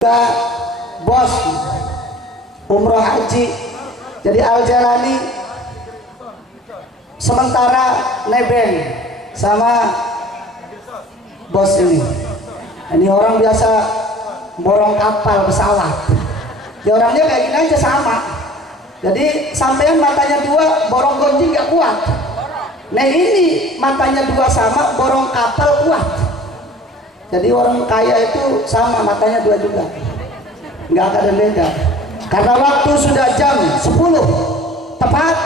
juga bos umroh haji. Jadi Al Jalani sementara nebeng sama bos ini. Ini orang biasa borong kapal pesawat. Ya orangnya kayak gini aja sama. Jadi sampean matanya dua, borong gonjing gak kuat. Nah ini matanya dua sama, borong kapal kuat. Jadi orang kaya itu sama, matanya dua juga, nggak ada beda. Karena waktu sudah jam 10 tepat,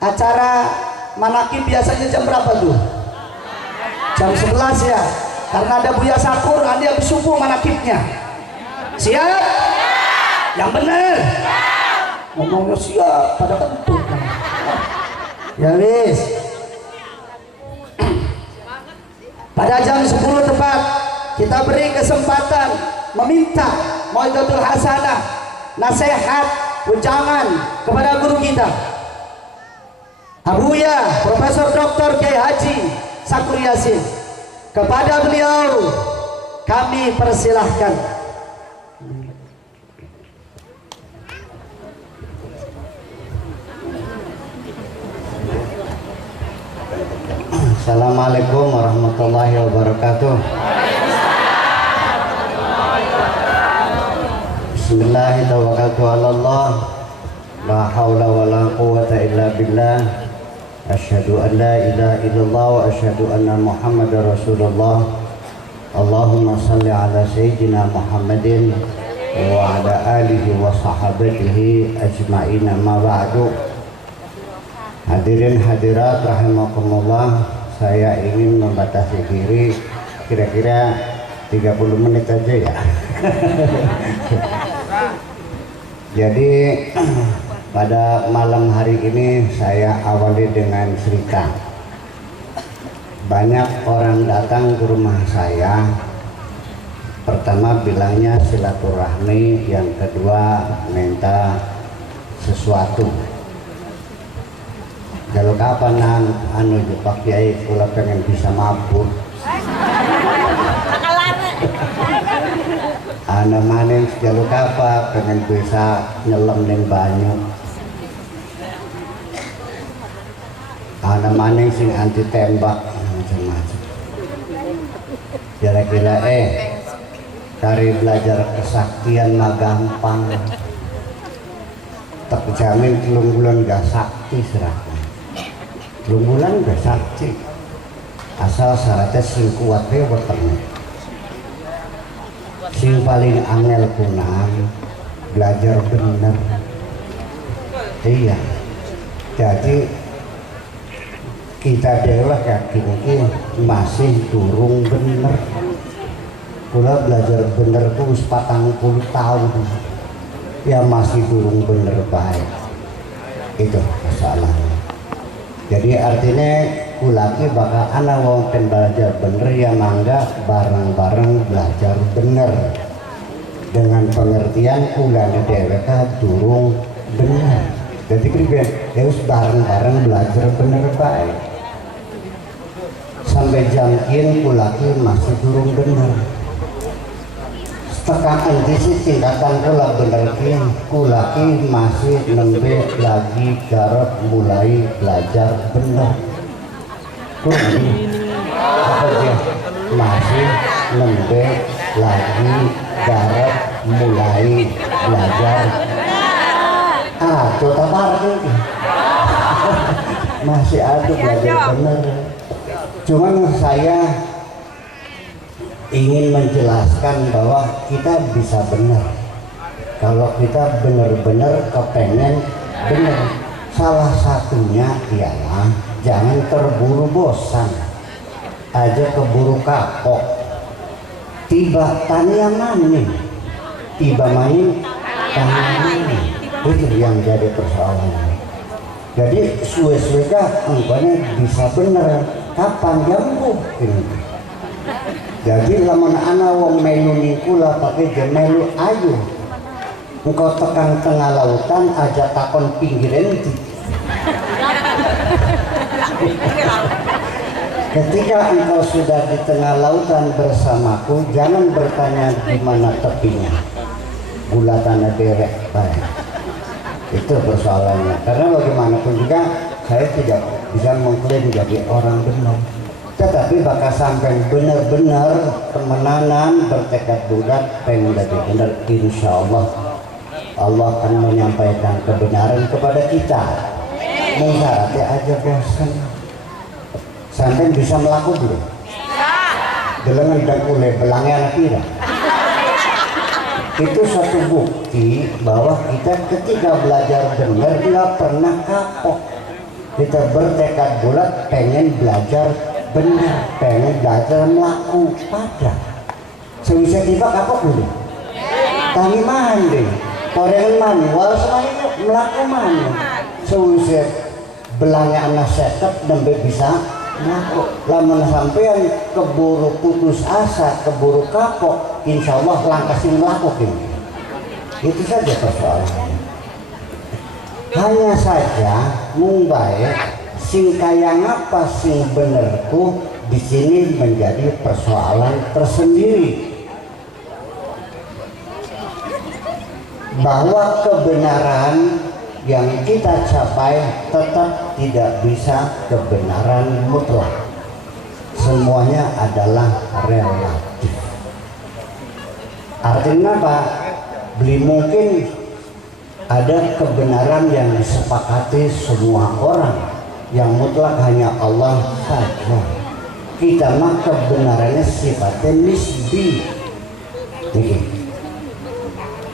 acara manakib biasanya jam berapa tuh? Jam 11 ya, karena ada Buya Sakur, nanti habis subuh manakibnya. Siap? Yang bener? Ngomongnya siap, pada kentut. Ya wis. Pada jam 10 tepat kita beri kesempatan meminta Mau'izatul Hasanah, nasihat, ujangan kepada guru kita Abuya Profesor Dr. Kiai Haji Sakur Yasin. Kepada beliau kami persilahkan. Assalamualaikum warahmatullahi wabarakatuh. Bismillahirrahmanirrahim. La haula wa la quwwata illa billah. Asyhadu an la ilaha illallah wa asyhadu anna Muhammadar Rasulullah. Allahumma salli ala sayyidina Muhammadin wa ala alihi wa sahabatihi ajma'in, amma ba'du. Hadirin hadirat rahimakumullah, saya ingin membatasi diri kira-kira 30 menit aja ya. Jadi pada malam hari ini saya awali dengan cerita. Banyak orang datang ke rumah saya. Pertama bilangnya silaturahmi, yang kedua minta sesuatu. Kalau kapan anu Pak Kiai kula pengen bisa mabur. Ana maning jaluk apa pengen bisa nyelam ning banyu. Ana maning sing anti tembak macam-macam. Kira-kira cari belajar kesaktian mah gampang. Tak jamin 3 bulan gak sakti serahkan. 3 bulan gak sakti. Asal syaratnya sing kuat wetenge. Sing paling angel kunang belajar bener. Iya. Jadi kita dewa yakin masih durung bener. Kula belajar bener ku wis 40 tahun. Ya masih durung bener baik. Itu masalahnya. Jadi artinya kulaki bakal anak wong pen belajar bener ya mangga bareng-bareng belajar bener dengan pengertian kulane dhewek durung bener. Jadi kriben harus bareng-bareng belajar bener baik. Sampai jam ini kulaki masih durung bener. Tekan sih tingkatan kula bener kulaki masih nembe lagi garap mulai belajar bener. Apa dia masih nembe lagi garap mulai belajar. Coba bareng masih ada belajar bener. Cuman saya ingin menjelaskan bahwa kita bisa benar kalau kita benar-benar kepengen benar. Salah satunya ialah jangan terburu bosan aja keburu kapok. Tiba tanya maning, tiba maning tanya maning. Itu yang jadi persoalan. Jadi suwe-suwe engkaunya bisa benar kapan jambu ini. Jadi lamun ana wong melu nikula pakai jemelu ayu. Engkau tekan tengah lautan aja takon pinggirin. Ketika engkau sudah di tengah lautan bersamaku, jangan bertanya di mana tepinya. Bulatan derek baik. Itu persoalannya. Karena bagaimanapun juga saya tidak bisa mengklaim jadi orang benar. Tetapi bakal sampai benar-benar temenanan bertekad bulat pengen jadi benar, insya Allah Allah akan menyampaikan kebenaran kepada kita. Mengharapnya aja bosan. Sampai bisa melakukan belum? Gelengan dan kulai belangnya anak kira. Itu satu bukti bahwa kita ketika belajar benar nggak pernah kapok. Kita bertekad bulat pengen belajar benar, pengen belajar melaku pada. Sebisa tiba kapok dulu. Tani mandi, korengan mandi, walau semuanya melaku mandi. Sebisa belangnya anak sekat dan bisa melaku. Lamun sampean keburu putus asa, keburu kapok, insya Allah langkah sing melakukan. Itu saja persoalannya. Hanya saja mumbai sing kaya ngapa sing benerku di sini menjadi persoalan tersendiri. Bahwa kebenaran yang kita capai tetap tidak bisa kebenaran mutlak. Semuanya adalah relatif. Artinya apa? Beli mungkin ada kebenaran yang disepakati semua orang, yang mutlak hanya Allah saja. Kita mah kebenarannya sifatnya nisbi.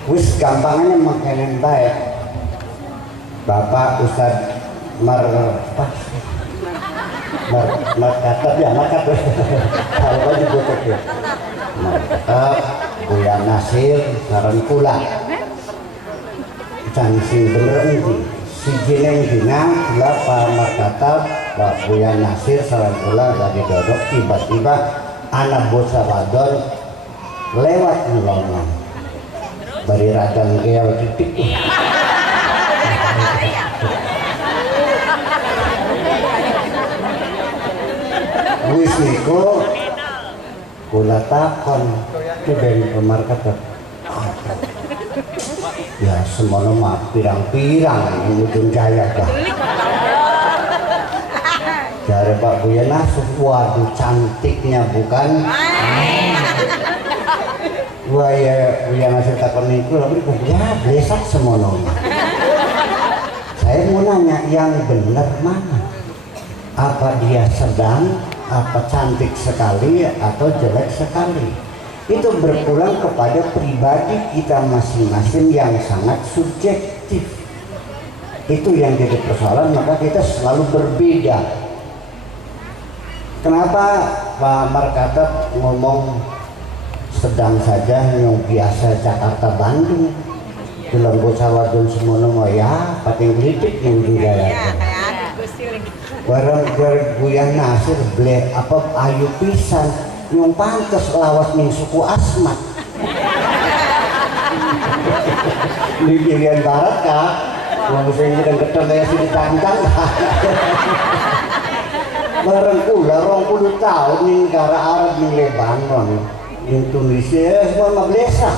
Wis gampangnya makanan baik. Bapak Ustadz Markatab ya, Markatab kalau dibutuh ya Markatab Buya Nasir saran kula cansing bener ini si jeneng dina kula Pak Markatab Pak Buya Nasir saran kula lagi dodok tiba-tiba anak bocah wadon lewat nolongan bari radang gel titik wis niku kula takon ke ben pemarket ya semono mah pirang-pirang ujung jaya kah jare Pak Buya Nasuf waduh cantiknya bukan wah ya Buya Nasuf takon niku tapi ya besak semono. Saya mau nanya yang benar mana? Apa dia sedang, apa cantik sekali, atau jelek sekali? Itu berpulang kepada pribadi kita masing-masing yang sangat subjektif. Itu yang jadi persoalan, maka kita selalu berbeda. Kenapa Pak Markatab ngomong sedang saja yang biasa Jakarta Bandung? Dalam bocah wadon semono mah ya pating kritik yang juga ya. Barang Buya Nasir beli apa ayu pisan yang pantas lawas ning suku Asmat. Di Irian Barat kah? Wong sing gedeng-gedeng kaya si ditantang. Barang kula 20 tahun ning negara Arab ning Lebanon, ning Tunisia semua mablesa.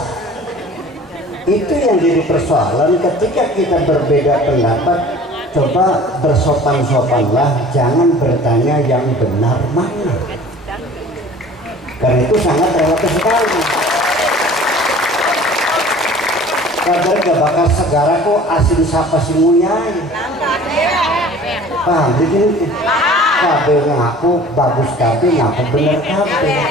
Itu yang jadi persoalan ketika kita berbeda pendapat. Coba bersopan-sopanlah, jangan bertanya yang benar mana, karena itu sangat relatif sekali. Kadang gak bakal segara kok asin sapa si muyai. Paham begini? Kabeh ngaku bagus kabeh, ngaku bener kabeh.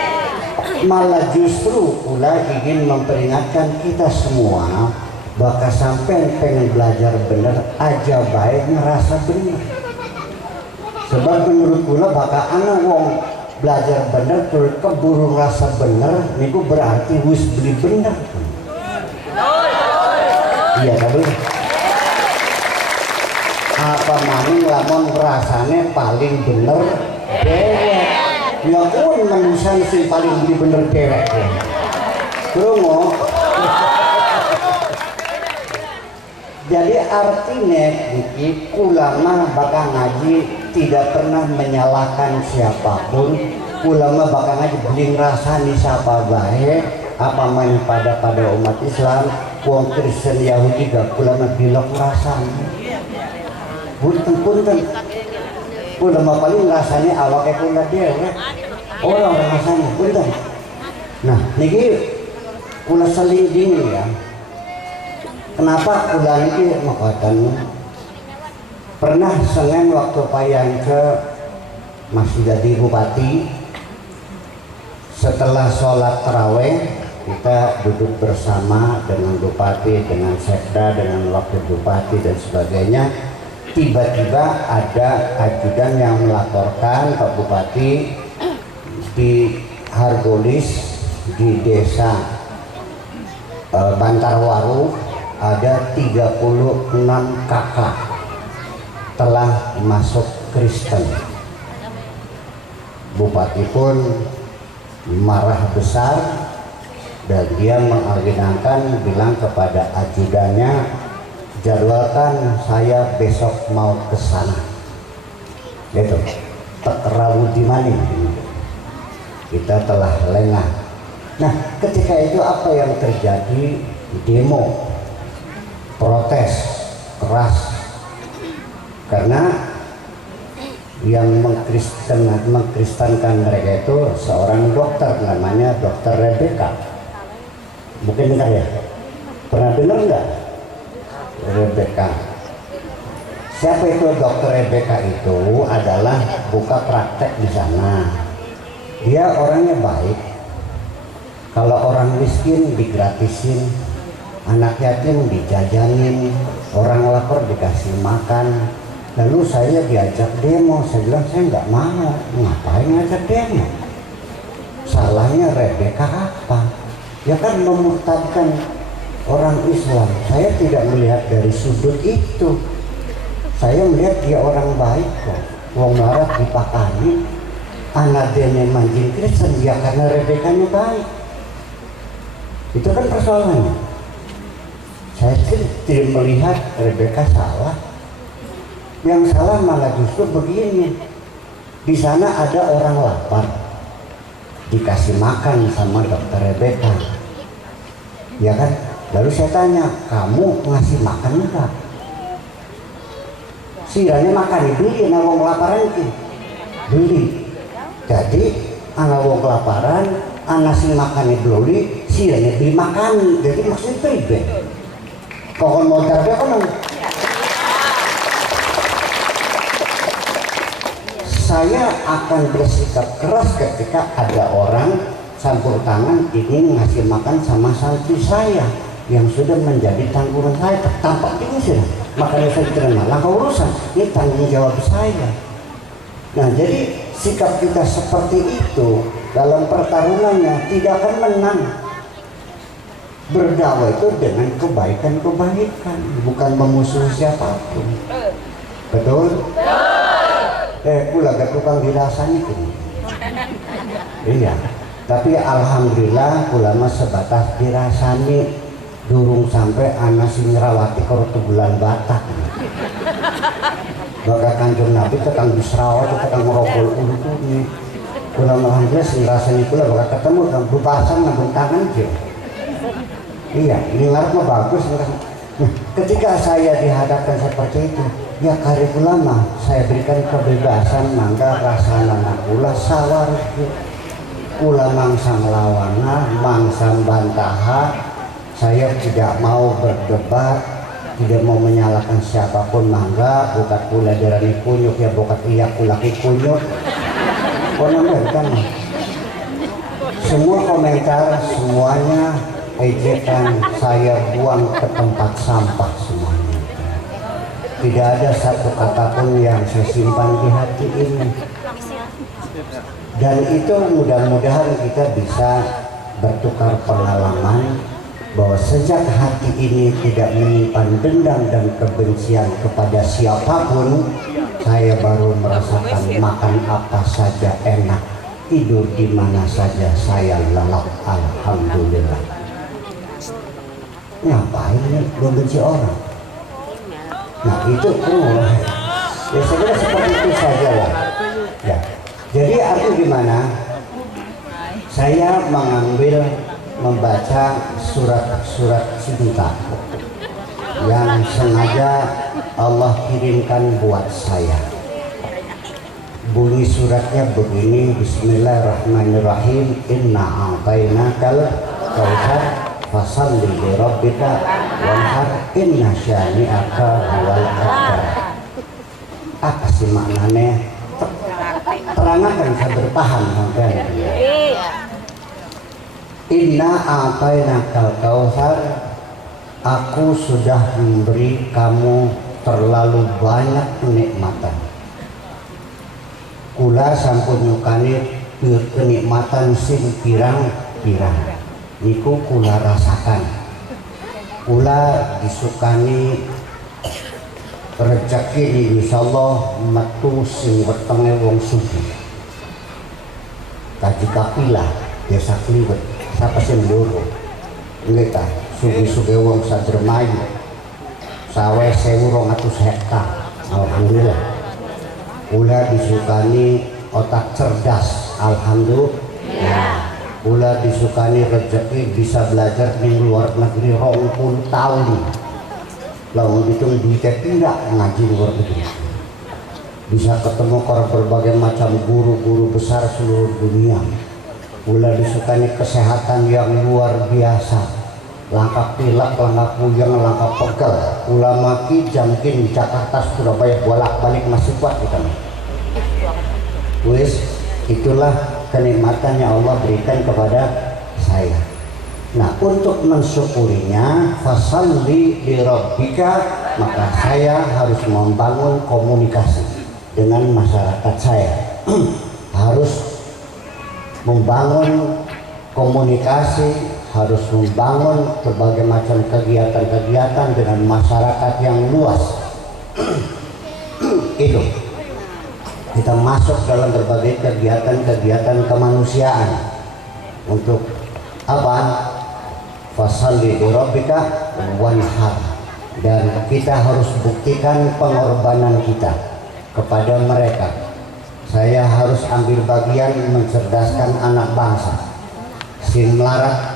Malah justru pula ingin memperingatkan kita semua bakal sampai pengen belajar bener aja baik ngerasa bener. Sebab menurut pula bakal anak wong belajar bener keburu rasa bener niku berarti wis beli bener. Iya tapi apa maning lamun rasane paling bener dewek. Ya pun manusia sing paling beli bener dewek. Krungu. Jadi artinya ulama bakal ngaji tidak pernah menyalahkan siapapun. Ulama bakal ngaji beling rasani siapa bae apa main pada umat Islam, wong Kristen Yahudi gak ulama bilok rasani. Punten ulama paling rasanya awake kula dhewe. Orang rasanya punten. Nah, niki kula seliding ya. Kenapa kula niki makaten pernah sengen waktu payang ke masih jadi bupati. Setelah sholat taraweh kita duduk bersama dengan bupati, dengan sekda, dengan wakil bupati dan sebagainya. Tiba-tiba ada ajudan yang melaporkan Pak Bupati di Hargolis di desa Bantarwaru ada 36 kakak telah masuk Kristen. Bupati pun marah besar dan dia mengagendakan bilang kepada ajudannya, jadwalkan saya besok mau ke sana. Itu Rabu di mana? Kita telah lengah. Nah, ketika itu apa yang terjadi? Demo, protes keras karena yang mengkristenkan mereka itu seorang dokter namanya Dokter Rebecca. Mungkin dengar ya? Pernah dengar nggak? Rebecca. Siapa itu Dokter Rebecca? Itu adalah buka praktek di sana. Dia orangnya baik. Kalau orang miskin digratisin, anak yatim dijajanin, orang lapar dikasih makan. Lalu saya diajak demo, saya bilang saya nggak mau. Ngapain ngajak demo? Salahnya Rebecca apa? Ya kan memurtadkan orang Islam. Saya tidak melihat dari sudut itu. Saya melihat dia orang baik kok. Wong Barat dipakani, anak dene manjing Kristen ya karena Rebecca-nya baik. Itu kan persoalannya. Saya tidak melihat Rebecca salah. Yang salah malah justru begini, di sana ada orang lapar, dikasih makan sama Dokter Rebecca, ya kan? Lalu saya tanya, kamu ngasih makan enggak? Siranya makan dibeli, anak wong kelaparan itu beli. Jadi anak wong kelaparan, anak si makan dibeli, siranya beli makan. Jadi maksudnya beda. Kalau mau terbe kan saya akan bersikap keras ketika ada orang campur tangan ingin ngasih makan sama santri saya yang sudah menjadi tanggungan saya. Tampak ini sudah, makanya saya terima langkah urusan ini tanggung jawab saya. Nah, jadi sikap kita seperti itu dalam pertarungannya tidak akan menang. Berdakwah itu dengan kebaikan-kebaikan, bukan memusuhi siapapun. Betul? Kula gak tukang dirasani itu. Iya. Tapi alhamdulillah kula mah sebatas dirasani, durung sampai anak sing ngrawati karo bulan Batak. Baka Kanjeng Nabi tekang disrawat, tekang ngrokol ulu-ulu. Kula alhamdulillah sing rasani kula baka ketemu kan bebasan ngambung tangan aja. Iya, ini ngarep mah bagus. Nah, ketika saya dihadapkan seperti itu, ya kari ulama saya berikan kebebasan mangga rasana kula sawar kula mangsang lawana mangsang bantaha. Saya tidak mau berdebat, tidak mau menyalahkan siapapun. Mangga bukat kula derani kunyuk ya bukat iya kula ki kunyuk kan. Semua komentar semuanya ejekan saya buang ke tempat sampah semuanya. Tidak ada satu kata pun yang saya simpan di hati ini. Dan itu mudah-mudahan kita bisa bertukar pengalaman bahwa sejak hati ini tidak menyimpan dendam dan kebencian kepada siapapun, saya baru merasakan makan apa saja enak, tidur di mana saja saya lelap, alhamdulillah. Ngapain nih membenci orang? Nah itu Ya sebenarnya seperti itu saja lah. Ya. Jadi arti gimana? Saya mengambil membaca surat-surat cinta yang sengaja Allah kirimkan buat saya. Bunyi suratnya begini, Bismillahirrahmanirrahim. Inna a'tainakal kautsar fasalli li rabbika wanhar inna syani'aka huwal abtar. Apa sih maknanya? Terangkan saya bertahan sampai. Inna a'tainakal kautsar, aku sudah memberi kamu terlalu banyak kenikmatan. Kula sampun nyukani kenikmatan sing pirang-pirang. Niku kula rasakan. Kula disukani rezeki ni insyaallah metu sing wetenge wong sugih. Kaji kapilah desa Kliwet sapa sing loro. Nggih ta, sugih-sugih wong Sajermayu. Sawe 1200 hektar. Alhamdulillah. Kula disukani otak cerdas, alhamdulillah. Kula disukani rezeki bisa belajar di luar negeri 20 tahun. Lalu itu duitnya tidak ngaji luar negeri. Bisa ketemu orang berbagai macam guru-guru besar seluruh dunia. Kula disukani kesehatan yang luar biasa. Langkah pilak, langkah puyeng, langkah pegel. Kula maki jangkin Jakarta Surabaya bolak-balik masih kuat kita. Wis, itulah kenikmatan yang Allah berikan kepada saya. Nah, untuk mensyukurinya, fasalli li rabbika, maka saya harus membangun komunikasi dengan masyarakat saya. Harus membangun komunikasi, harus membangun berbagai macam kegiatan-kegiatan dengan masyarakat yang luas. Itu kita masuk dalam berbagai kegiatan-kegiatan kemanusiaan. Untuk apa? Fasalli li rabbika wanhar. Dan kita harus buktikan pengorbanan kita kepada mereka. Saya harus ambil bagian mencerdaskan anak bangsa. Sing melarat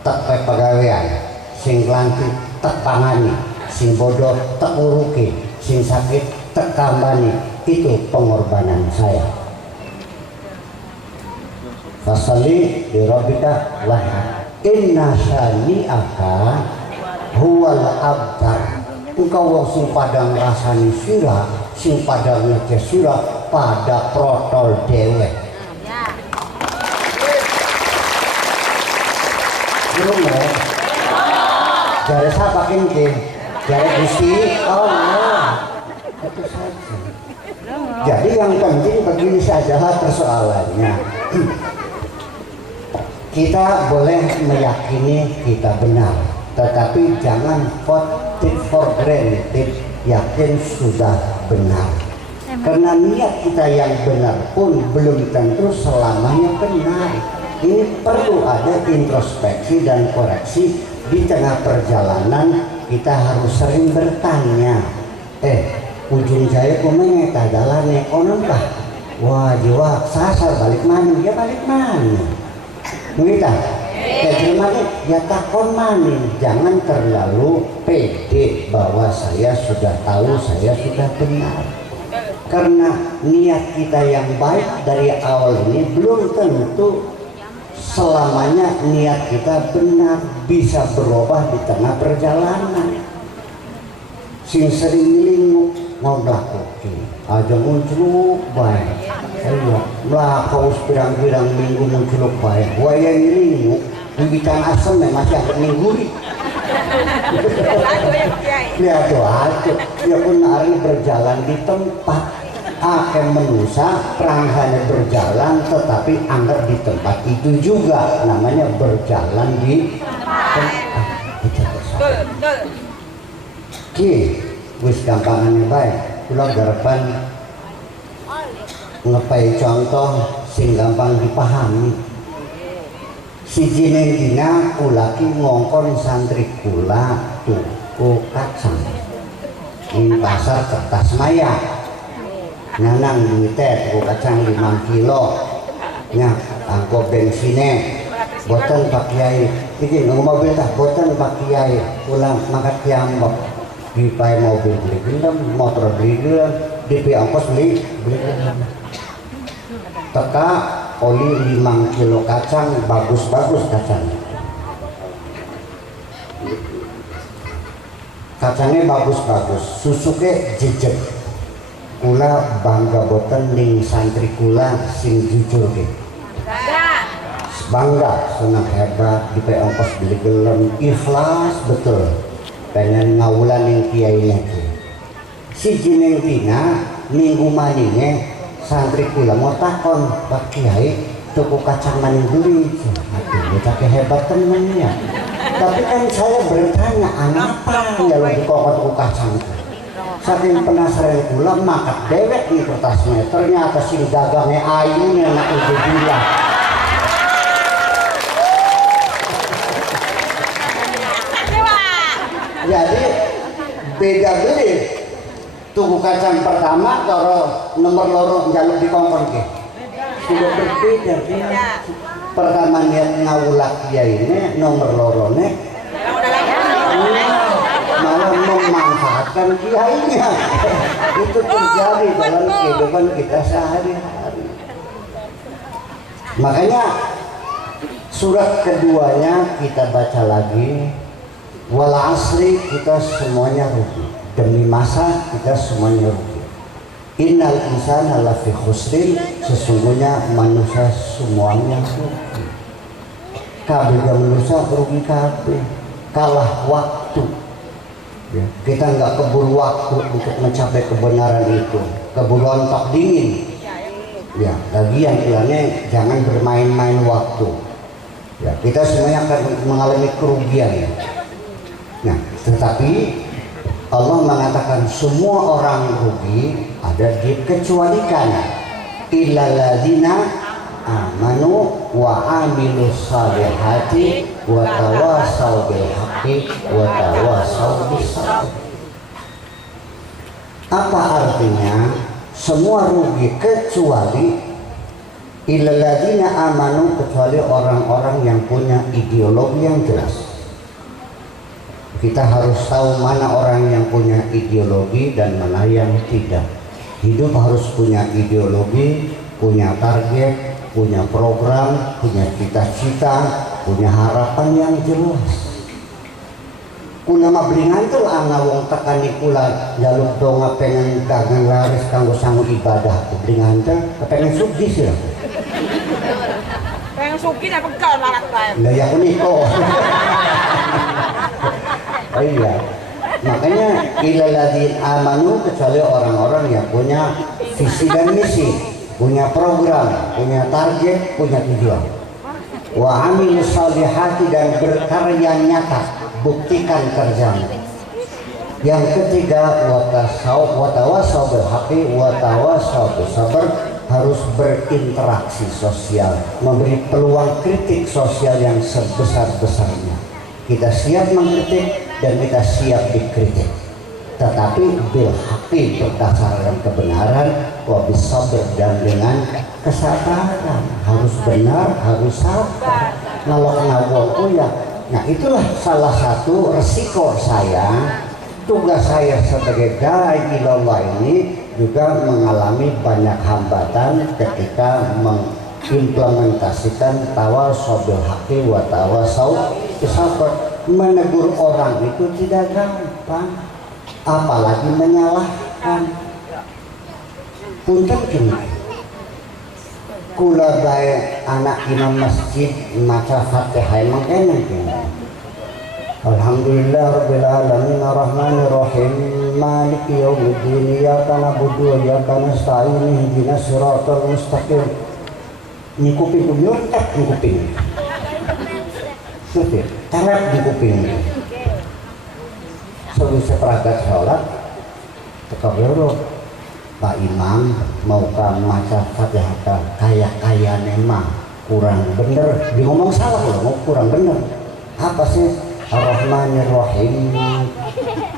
tak pegawaian, sing lantik tak pangani, sing bodoh tak uruki, sing sakit tak tambani. Itu pengorbanan saya. Fasalli li rabbika wanhar inna syani'aka huwal abtar. Engkau wong sing padang rasani sira, sing padang ngeces sira, pada protol dewek. Lungo. Jare sapa kengke? Jare Gusti Allah. Itu saja. Jadi yang penting begini saja persoalannya. Kita boleh meyakini kita benar, tetapi jangan take for granted yakin sudah benar. Karena niat kita yang benar pun belum tentu selamanya benar. Ini perlu ada introspeksi dan koreksi. Di tengah perjalanan kita harus sering bertanya, ujung jaya kumenge kadalannya konon kah? Wah jiwa sasar balik mana? Ya balik mana? Begitu. Terjemahannya ya takon manin. Jangan terlalu pede bahwa saya sudah tahu, saya sudah benar. Karena niat kita yang baik dari awal ini belum tentu selamanya niat kita benar, bisa berubah di tengah perjalanan. Sing sering linguk mau melakukan aja muncul baik. Ayo melakukan pirang-pirang minggu muncul baik. Wayang linguk bibitan asam masih ada minggu. Lihat tuh, ya pun hari berjalan di tempat. Akan menusa perangannya berjalan, tetapi anggap di tempat itu juga namanya berjalan di tempat. Oke, wis gampangannya baik. Pulau garapan ngepai contoh sing gampang dipahami. Si dina kulaki ngongkon santri kula tuku kacang di pasar Kertas Maya. nyanang duitnya tuku kacang 5 kilo nya angko bensinnya boten Pak Kiai iki nunggu mobil tah boten Pak Kiai ulang mangkat kiambok dipae mobil beli gelem motor beli gelem DP ongkos beli gelem teka oli 5 kilo kacang bagus-bagus kacangnya bagus-bagus susuke jejeg kula bangga boten ning santri kula sing jujur ge bangga senang hebat dipe ongkos beli gelem ikhlas betul pengen ngawulan ning kiai lagi si jineng tina minggu maninge santri kula mau takon Pak Kiai tuku kacang maning beli aduh kita hebat temen ya tapi kan saya bertanya apa ya lo dikokot tuku kacang saking penasaran kula makat dewek nih kertasnya ternyata sing dagangnya ayunya nak udah gila jadi beda beli tuku kacang pertama karo nomor loro jaluk di kongkong ke sudah berbeda pertama niat ngawulak kiai ini nomor loro nih malah memanfaatkan kiainya itu terjadi dalam kehidupan kita sehari-hari makanya surat keduanya kita baca lagi wal asri kita semuanya rugi demi masa kita semuanya rugi innal insana lafi khusrin sesungguhnya manusia semuanya rugi kabeh manusia rugi kabeh kalah waktu ya, kita nggak keburu waktu untuk mencapai kebenaran itu keburuan tok dingin ya lagian ilahnya jangan bermain-main waktu ya kita semuanya akan mengalami kerugian ya. Nah, tetapi Allah mengatakan semua orang rugi ada dikecualikan illalladzina amanu wa amilus salihati wa tawassaw bil haqqi wa tawassaw bis sabr. Apa artinya? Semua rugi kecuali illalladzina amanu kecuali orang-orang yang punya ideologi yang jelas. Kita harus tahu mana orang yang punya ideologi dan mana yang tidak. Hidup harus punya ideologi, punya target, punya program, punya cita-cita, punya harapan yang jelas. Kula mah blingantel ana wong tekani kula jaluk donga pengen dagang laris kanggo sanggup ibadah blingantel kepengen sugih sih. Pengen sugih nek pegel larat bae. Lah ya kuniko. Iya, makanya ilalladzina amanu kecuali orang-orang yang punya visi dan misi, punya program, punya target, punya tujuan. Wa amilus salihati dan berkarya nyata, buktikan kerjanya. Yang ketiga watawassaw bil haqqi watawassaw bis sabr, harus berinteraksi sosial, memberi peluang kritik sosial yang sebesar-besarnya. Kita siap mengkritik dan kita siap dikritik, tetapi bil haqqi berdasarkan kebenaran, wa bis sabr dan dengan kesabaran. Harus benar, harus sabar. Nalok ngawul ya. Nah itulah salah satu resiko saya. Tugas saya sebagai dai ilallah ini juga mengalami banyak hambatan ketika mengimplementasikan tawassaw bil haqqi wa tawassaw bis sabr. Menegur orang itu tidak gampang, apalagi menyalahkan. Punten gini, kula bae anak imam masjid maca Fatihah emang enak gini. Alhamdulillah rabbil alamin arrahmanir rahim maliki yaumiddin iyyaka na'budu wa iyyaka nasta'in ihdinas siratal mustaqim. Ni kuping kunyur ni kuping. Sudah, terap di kuping. Selesai perangkat sholat, tetap dulu. Pak Imam mau maca Fatihah kaya nemang kurang bener. Dia ngomong salah loh, mau kurang bener. Apa sih? Ar-Rahmanir Rahim.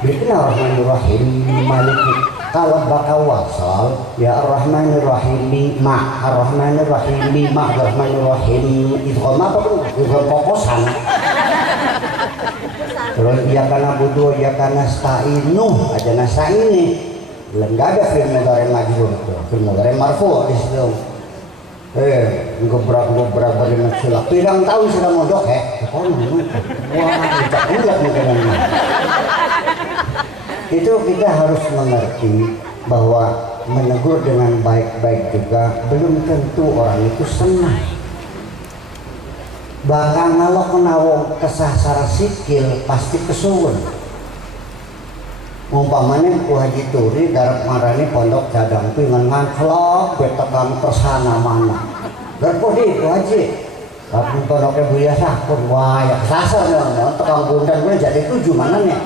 Bikin Ar-Rahmanir Rahim Maliki. kalau bakal wasal ya Ar-Rahmanir-Rahim Ar-Rahmanir-Rahim Ar-Rahmanir-Rahim itu apa tuh? Itu kokosan. Terus ya karena budu ya karena sta'inu aja nasa ini nggak ada film mudhari majhul itu, film mudhari marfu di situ. Gebrak beri maksilah. Pirang tahun sudah modok wah tidak ulat mungkin. Itu kita harus mengerti bahwa menegur dengan baik-baik juga belum tentu orang itu senang. Bahkan kalau kenawong kesasar sikil pasti kesuwun. Umpamanya ku Haji Turi garap marani pondok cadang pingan ngancelok betekan persana mana. Garpo di ku Haji. Tapi pondoknya Buya Sakur wah ya kesasar ya. Tekang bundan gue jadi 7 mananya.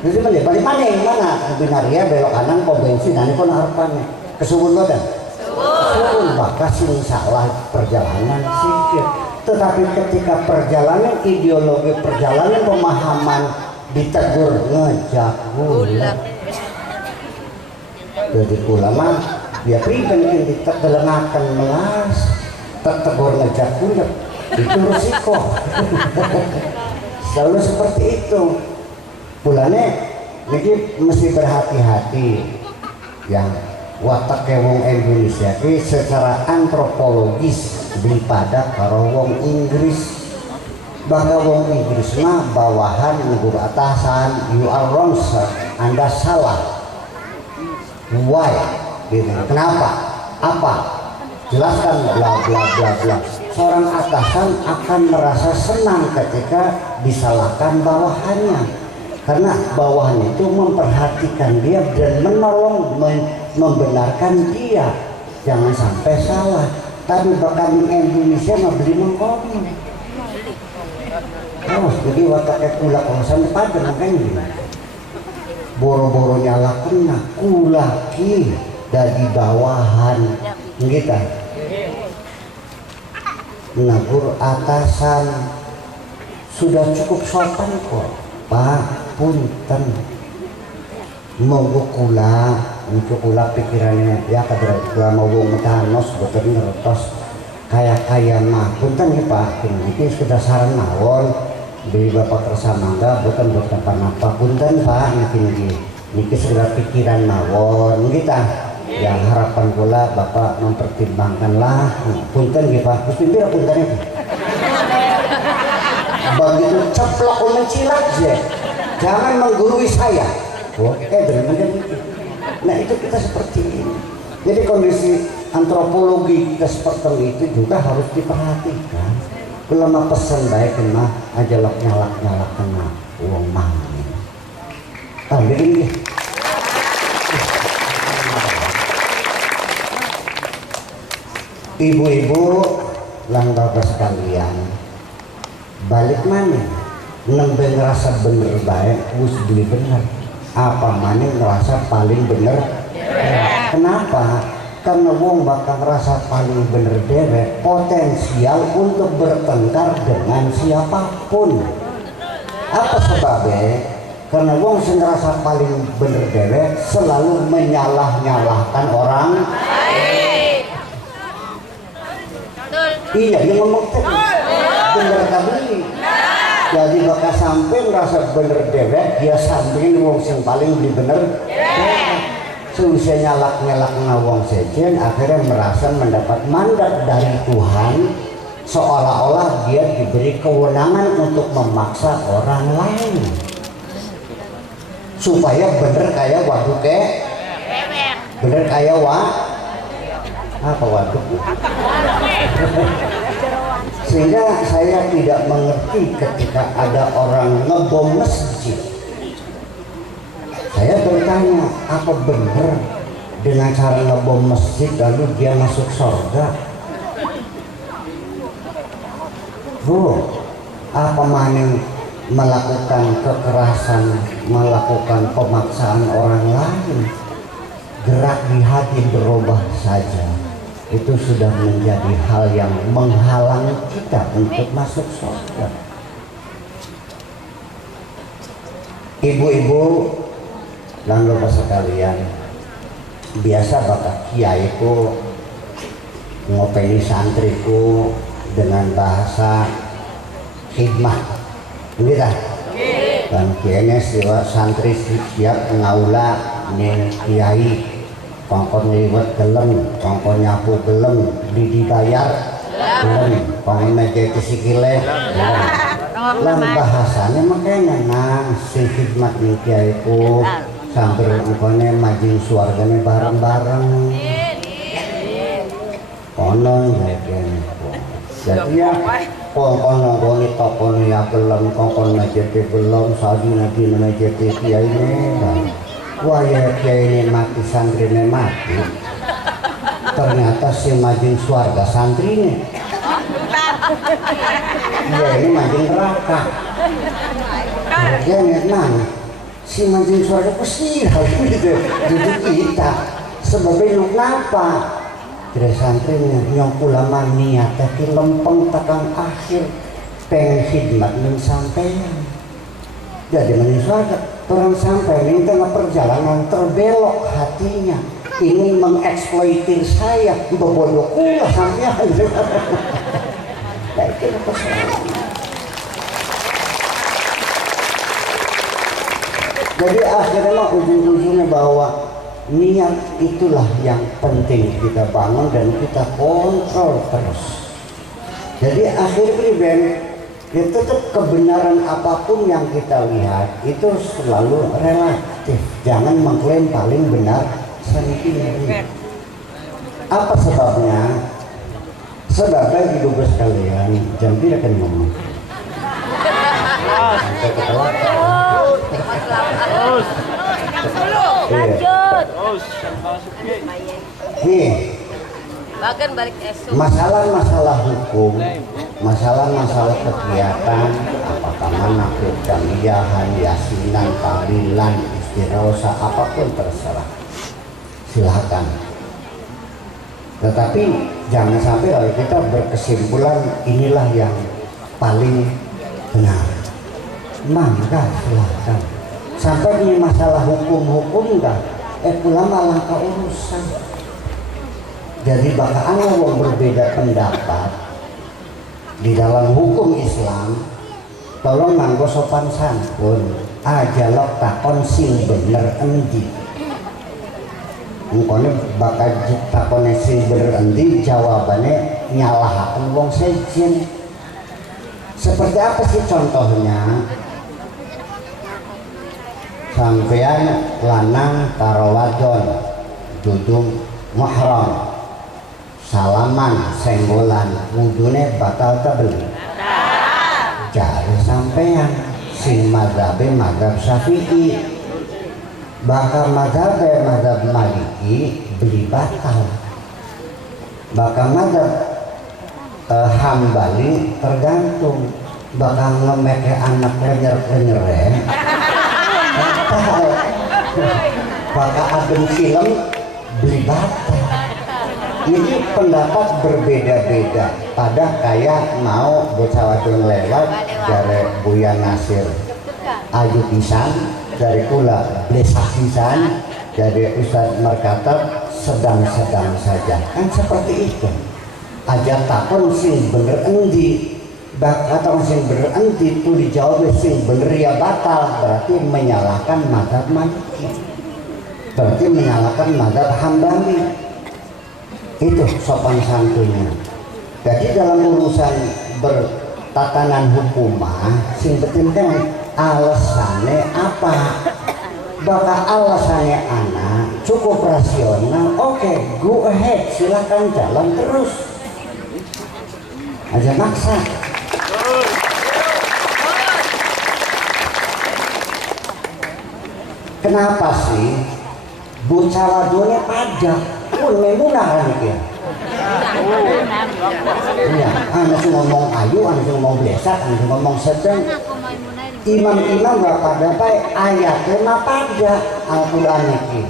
Jadi balik mana binaria belok kanan pom bensin nanti pun harapannya kesuwun lo dan kesuwun bakal sing salah perjalanan sikit. Tetapi ketika perjalanan ideologi perjalanan pemahaman ditegur ngejak gula jadi ulama dia pribadi ditegelengakan melas tegur ngejak gula itu risiko. Selalu seperti itu. Bulannya ini mesti berhati-hati yang watak wong Indonesia ini secara antropologis daripada karo wong Inggris. Bahkan wong Inggris mah bawahan nggur atasan, you are wrong sir, Anda salah. Why? Gitu. Kenapa? Apa? Jelaskan bla bla bla bla. Seorang atasan akan merasa senang ketika disalahkan bawahannya. Karena bawahannya itu memperhatikan dia dan menolong membenarkan dia, jangan sampai salah. Tapi bahkan di Indonesia mah beli mengkono. Terus jadi wataknya kula kawasan pada makanya gini. Boro-boro nyala kena kula ki dari bawahan kita. Menegur atasan sudah cukup sopan kok. Pak, punten monggo kula pikirannya ya kadang mau metanos betul ngertos kaya mah punten ya Pak ini sudah saran mawon dari Bapak Kersamangga bukan apa punten Pak niki sudah pikiran mawon kita yang harapan kula Bapak mempertimbangkanlah punten ya Pak mesti dia punten begitu ceplok mencilat ya jangan menggurui saya. Nah itu kita seperti ini. Jadi kondisi antropologi kita seperti itu juga harus diperhatikan. Ulama pesan baik kena aja nyalak kena uang mahal. Ini ibu-ibu langgaga sekalian balik mana nembe ngerasa bener baik us beli bener apa mana ngerasa paling bener kenapa karena wong bakal ngerasa paling bener derek potensial untuk bertengkar dengan siapapun. Apa sebabnya? Karena wong ngerasa paling bener derek selalu menyalah-nyalahkan orang iya dia ngomong bener kabeli jadi bakal sampai ngerasa bener dewek dia sambil wong sing paling beli bener selesai nyalak wong sejen akhirnya merasa mendapat mandat dari Tuhan seolah-olah dia diberi kewenangan untuk memaksa orang lain supaya bener kayak waduk bener kayak apa waduk sehingga saya tidak mengerti ketika ada orang ngebom masjid. Saya bertanya apa benar dengan cara ngebom masjid lalu dia masuk surga? Apa maning melakukan kekerasan, melakukan pemaksaan orang lain, gerak di hati berubah saja. Itu sudah menjadi hal yang menghalangi kita untuk masuk surga. Ibu-ibu dan bapak sekalian, biasa bakat kiaiku ngopeni santriku dengan bahasa khidmah gitu dan kiainya siwa santri siap ngaula nih kiai kongkon liwet gelem kongkon nyapu gelem dibayar gelem kongkon meja sikile gelem lan bahasanya makanya nang si khidmat nih kiaiku sambil ukone majing suarganya bareng-bareng konon jadi ya kongkon nongkoni tokon ya belum kongkon najeti belum saji nabi najeti kiai ini wah ya kiai ini mati santri ini mati ternyata si majing suarga santri ini ya ini majing neraka dia ngenang si mancing suara pesirah gitu jadi kita sebabnya lu kenapa dari santrinya yang ulama niat tapi lempeng takang akhir pengen khidmat dan sampean jadi mancing suara orang sampai ini tengah perjalanan terbelok hatinya ingin mengeksploitir saya bebodohku sampean kayak itu persoalan. Jadi akhirnya mah ujung-ujungnya bahwa niat itulah yang penting kita bangun dan kita kontrol terus. Jadi akhirnya ya tetap kebenaran apapun yang kita lihat itu selalu relatif. Jangan mengklaim paling benar sendiri. Apa sebabnya? Sebabnya hidup sekalian jam tidak akan ngomong. Sampai ketawa. Lanjut. Nih, Bahkan balik esok. masalah-masalah hukum, masalah-masalah kegiatan, apakah manakib, jamiyahan, yasinan, tahlilan, istighosa, apapun terserah, silahkan. Tetapi jangan sampai kalau kita berkesimpulan inilah yang paling benar. Mangga silahkan. Sampai ini masalah hukum-hukum enggak, ulama langkah urusan. Jadi bakal ana wong berbeda pendapat di dalam hukum Islam, tolong nganggo sopan santun, ajalok takon sing bener endi. Mungkone bakal takone sing bener endi, jawabannya nyalahaken wong sejen. Seperti apa sih contohnya? Sampean lanang karo wadon dudung muhram salaman senggolan wudune batal tebeli jare sampean sing mazhabe mazhab Syafi'i bakal mazhabe mazhab Maliki beli batal bakal mazhab Hambali tergantung bakal ngemeke anak lenyer-lenyere maka adem film beli batal. Ini pendapat berbeda-beda. Pada kayak mau bocah wadon lewat dari Buya Nasir ayu pisan, dari kula blesak pisan, dari Ustaz Markatab sedang-sedang saja. Kan seperti itu. Aja takon sing bener endi. Atau sing bener endi itu dijawab sing bener ya batal, berarti menyalahkan mazhab Maliki, berarti menyalahkan mazhab Hambali. Itu sopan santunnya. Jadi dalam urusan bertatanan hukumah sing penting kan alasannya apa, bakal alasannya anak cukup rasional, oke, go ahead, silahkan jalan terus aja maksa. Kenapa sih bocah wadone pajak pun memunah kan ya? Iya, anak ngomong ayu, anak ngomong blesak, anak ngomong sedang. Imam-imam gak pada baik ayatnya mah pajak Al-Quran ini.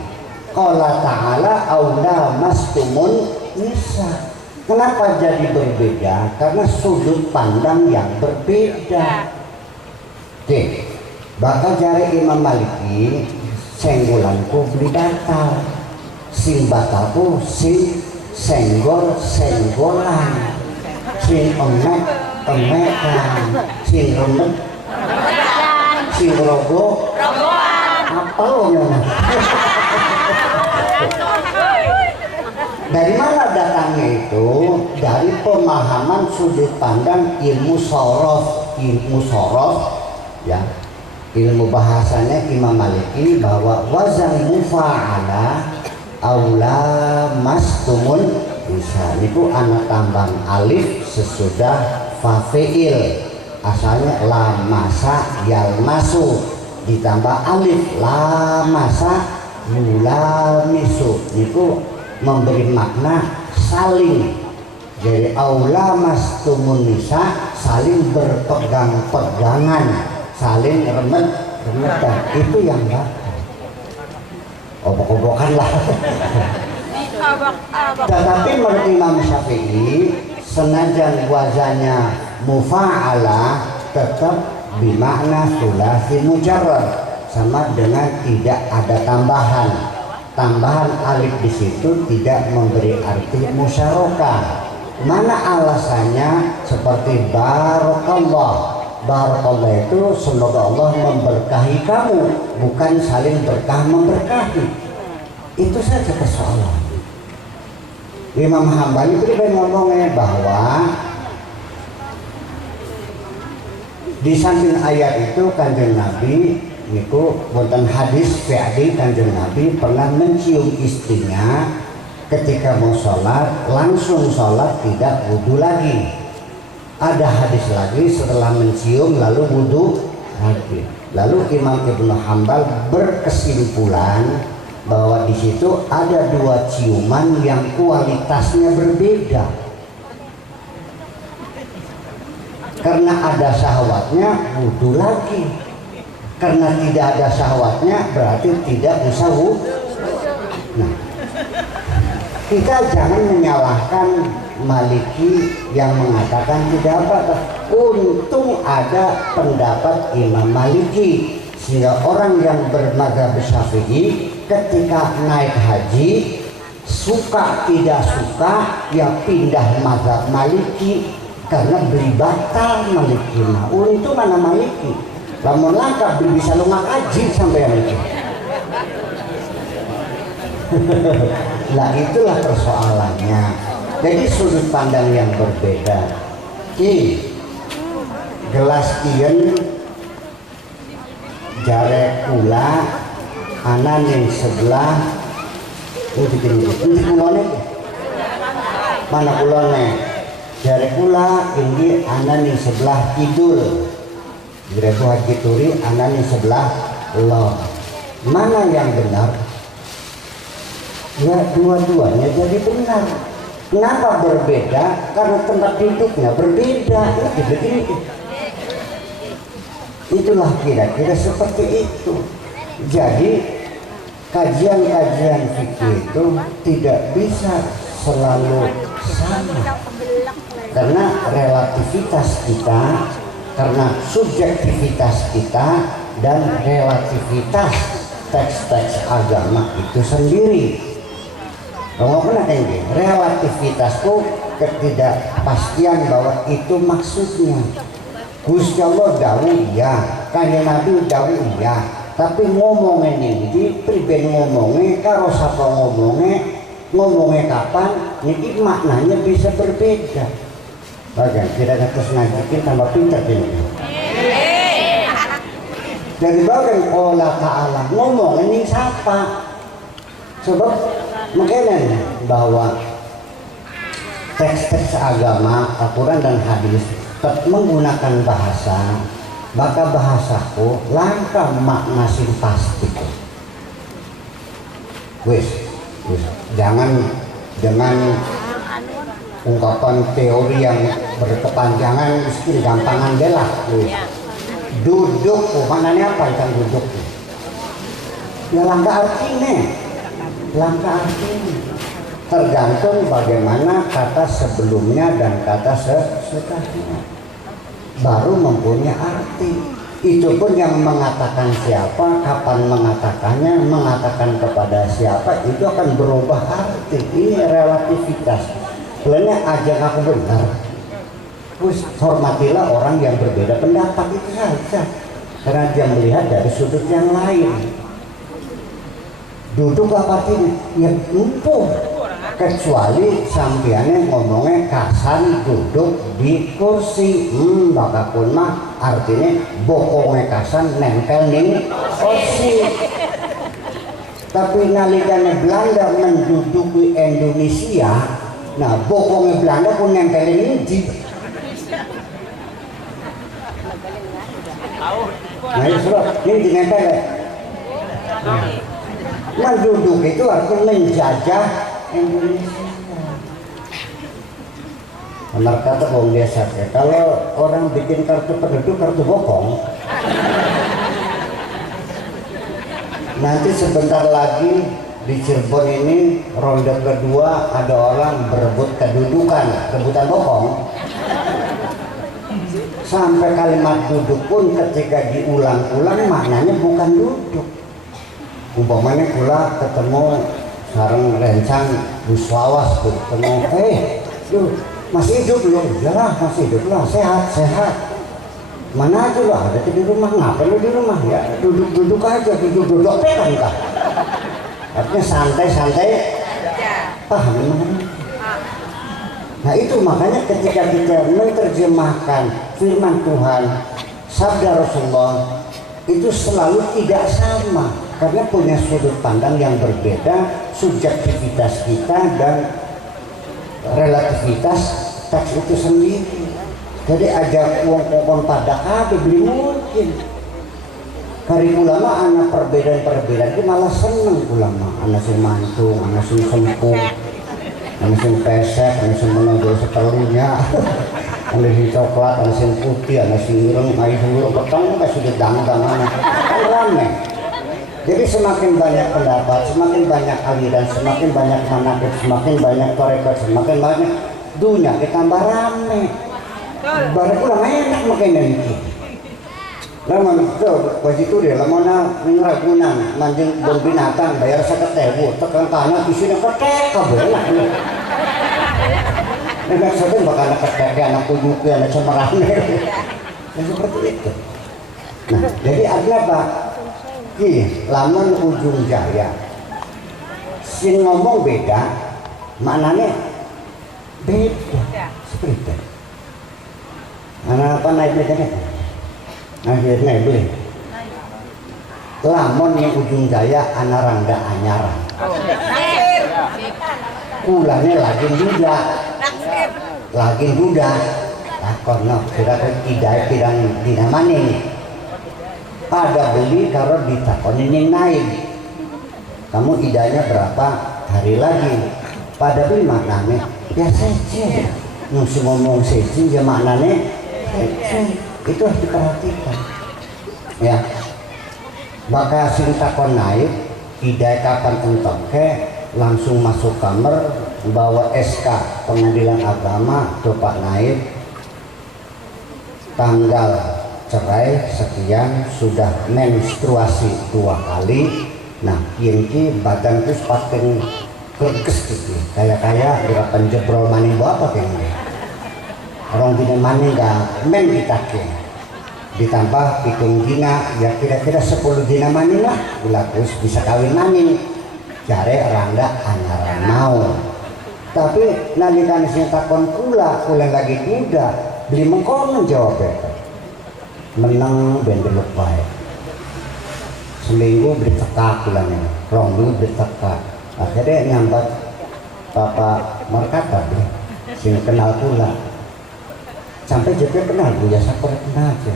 Qala ta'ala aula mastumun nisa. Kenapa jadi berbeda? Karena sudut pandang yang berbeda. Oke, bakal jari Imam Maliki senggolanku beli batal sing bataku sing senggol-senggolan, sing emek-emekan, sing remet, sing rogo, apa lo? Dari mana datangnya itu? Dari pemahaman sudut pandang ilmu sorof, ya, ilmu bahasanya Imam Maliki bahwa wazan mufa'ala aula mastumun bisa itu anak tambang alif sesudah fa'il, asalnya la masa yal masu ditambah alif la masa yulamisu itu memberi makna saling. Jadi aula mastumun nisa saling berpegang-pegangan, saling remet-remetan, itu yang bakal obok-obokan lah. Tetapi menurut Imam Syafi'i senajan wazannya mufa'ala tetap bimakna sulasi mujarrad, sama dengan tidak ada tambahan alif di situ tidak memberi arti musyarakah. Mana alasannya? Seperti barakallah itu semoga Allah memberkahi kamu, bukan saling berkah memberkahi. Itu saja persoalan. Imam Hambali itu ngomongnya bahwa di samping ayat itu Kanjeng Nabi niku wonten hadis fi'li Kanjeng Nabi pernah mencium istrinya ketika mau sholat, langsung sholat tidak wudhu lagi. Ada hadis lagi setelah mencium lalu wudhu lagi. Lalu Imam Ibnu Hambal berkesimpulan bahwa di situ ada dua ciuman yang kualitasnya berbeda. Karena ada syahwatnya wudhu lagi. Karena tidak ada syahwatnya berarti tidak usah wudhu. Nah, kita jangan menyalahkan Maliki yang mengatakan tidak apa. Untung ada pendapat Imam Maliki sehingga orang yang bermadzhab Syafi'i ketika naik haji suka tidak suka ya pindah mazhab Maliki karena beli batal Maliki. Nah, untung mana Maliki. Lamun langkah beli bisa lunga haji sampai yang itu. Lah itulah persoalannya. Jadi sudut pandang yang berbeda. Gelas ien jare kula anan yang sebelah ini kulone mana kulone jare kula ini anan yang sebelah kidul Grebu Haji Turi anan yang sebelah lo. Mana yang benar? Ya dua-duanya jadi benar. Kenapa berbeda? Karena tempat duduknya berbeda. Begini. Itulah kira-kira seperti itu. Jadi kajian-kajian fikih itu tidak bisa selalu sama. Karena relativitas kita, karena subjektivitas kita dan relativitas teks-teks agama itu sendiri. Ngomongnya kayak gini, relativitasku ketidakpastian bahwa itu maksudnya. Gusti Allah dawuh iya, Kanjeng Nabi dawuh iya, tapi ngomongnya ini pribadi ngomongnya karo sapa ngomongnya kapan, ini maknanya bisa berbeda. Bagian kita terus ngajikin tambah pintar ini. Dari bagian Allah Ta'ala ngomong ini siapa? Sebab makanya bahwa teks-teks agama, Al-Quran dan hadis tetap menggunakan bahasa, maka bahasaku langkah makna sing pasti. Jangan dengan ungkapan teori yang berkepanjangan, miskin gampangan bela. Duduk, maknanya apa kan duduk? Ya langkah artinya. Tergantung bagaimana kata sebelumnya dan kata setelahnya baru mempunyai arti. Itu pun yang mengatakan siapa, kapan mengatakannya, mengatakan kepada siapa, itu akan berubah arti. Ini relativitas. Lainnya ajak aku benar. Terus hormatilah orang yang berbeda pendapat, itu saja. Karena dia melihat dari sudut yang lain. Duduk apa artinya? Ya lumpuh. Kecuali sampiannya ngomongnya kasan duduk di kursi, maka pun mah artinya bokongnya kasan nempel ning kursi. Tapi nalikanya Belanda menduduki Indonesia, nah bokongnya Belanda pun nempel ning di. Nah ini dinempel ya. Menduduk itu artinya menjajah Indonesia. Benar kata Bung Desa, kalau orang bikin kartu penduduk kartu bokong, nanti sebentar lagi di Cirebon ini ronde kedua ada orang berebut kedudukan, rebutan bokong. Sampai kalimat duduk pun ketika diulang-ulang maknanya bukan duduk. Umpamanya pula ketemu sarang rencang buswawas tuh ketemu, lu masih hidup belum? Yalah masih hidup lah, sehat. Mana aja lu ada di rumah, ngapain lu di rumah? Ya duduk aja, duduk kan kah? Artinya santai-santai, paham mana? Nah itu makanya ketika kita menerjemahkan firman Tuhan, sabda Rasulullah itu selalu tidak sama. Karena punya sudut pandang yang berbeda, subjektivitas kita dan relativitas teks itu sendiri. Jadi ajak uang pada kabeh beli mungkin. Hari ulama anak perbedaan itu malah seneng ulama. Anak sing mantung, anak sing sempung, anak sing pesek, anak sing menonjol setelunya, anak sing coklat, anak sing putih, anak sing ireng, air huruf petang, kasih gedang mana. Kan rame. Jadi semakin banyak pendapat, semakin banyak aliran, semakin banyak manakib, semakin banyak torekat, semakin banyak dunia kita tambah rame. Barang pulang enak makanya itu. Lama itu baju itu dia, lama ragunan, manjing bon binatang bayar 1.000, tekan kanan di sini ketek kabelah. Enak saja bakal anak ketek, anak kunyuk, anak cemerlang. Seperti itu. Nah, jadi artinya apa? Lamun ujung jaya sing ngomong beda maknanya beda seperti itu. Apa naik beda naik beli lamun yang ujung jaya anak rangga anyaran kulanya lagi duda lakono kira tidak pirang dinamane ada beli kalau ditakoni yang naik kamu idanya berapa hari lagi pada beli maknanya ya saja nusu ngomong saja ya maknanya itu harus diperhatikan ya maka sing takon naik idai kapan entoke langsung masuk kamar bawa SK pengadilan agama tuh Pak Naib tanggal cerai sekian sudah menstruasi 2 kali. Nah ini badan itu pakai kerges gitu kayak berapa jebrol maning apa kayaknya orang dina maning gak men ditake ditambah pitung dina ya kira-kira 10 dina maning lah bulakus bisa kawin maning jare rangga anyaran mau tapi nalikan sing takon kula lagi kuda beli mengkono jawabnya menang bendelok baik seminggu beri teka kulanya rombu beri teka akhirnya nyambat Bapak Markata sing kenal pula sampai juga kenal bu ya sakor kenal aja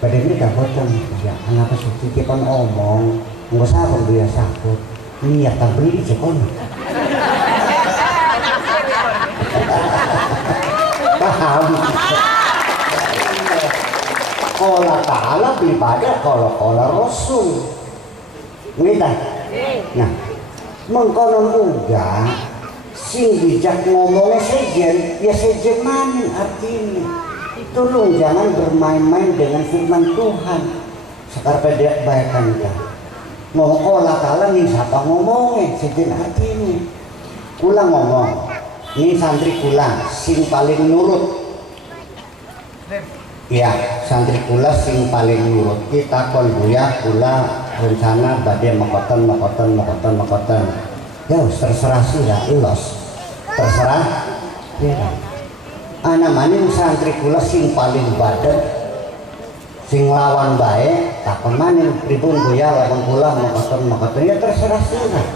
pada ini gak bosan ya kenapa sih kita ngomong nggak sabar bu ya sakor niat tak beli cekon paham Kola ta'ala beribadah kalau kola rasul ngerti? Nah mengkonon uga sing bijak ngomongnya sejen ya sejen mana artinya tolong jangan bermain-main dengan firman Tuhan Sekar pedek baikkan ya. Mau olah kala nih siapa ngomongnya sedin artinya. Kula ngomong, ini santri kula sing paling nurut. Ya, santri kula sing paling nurut. Kita kon buya kula rencana badai mekoten. Ya terserah sih lah, ilos. Terserah. Ya. Anak maning santri kula sing paling badet. Sing lawan baik, tak kemanin pripun buya lawan kula mekoten ya terserah sirah.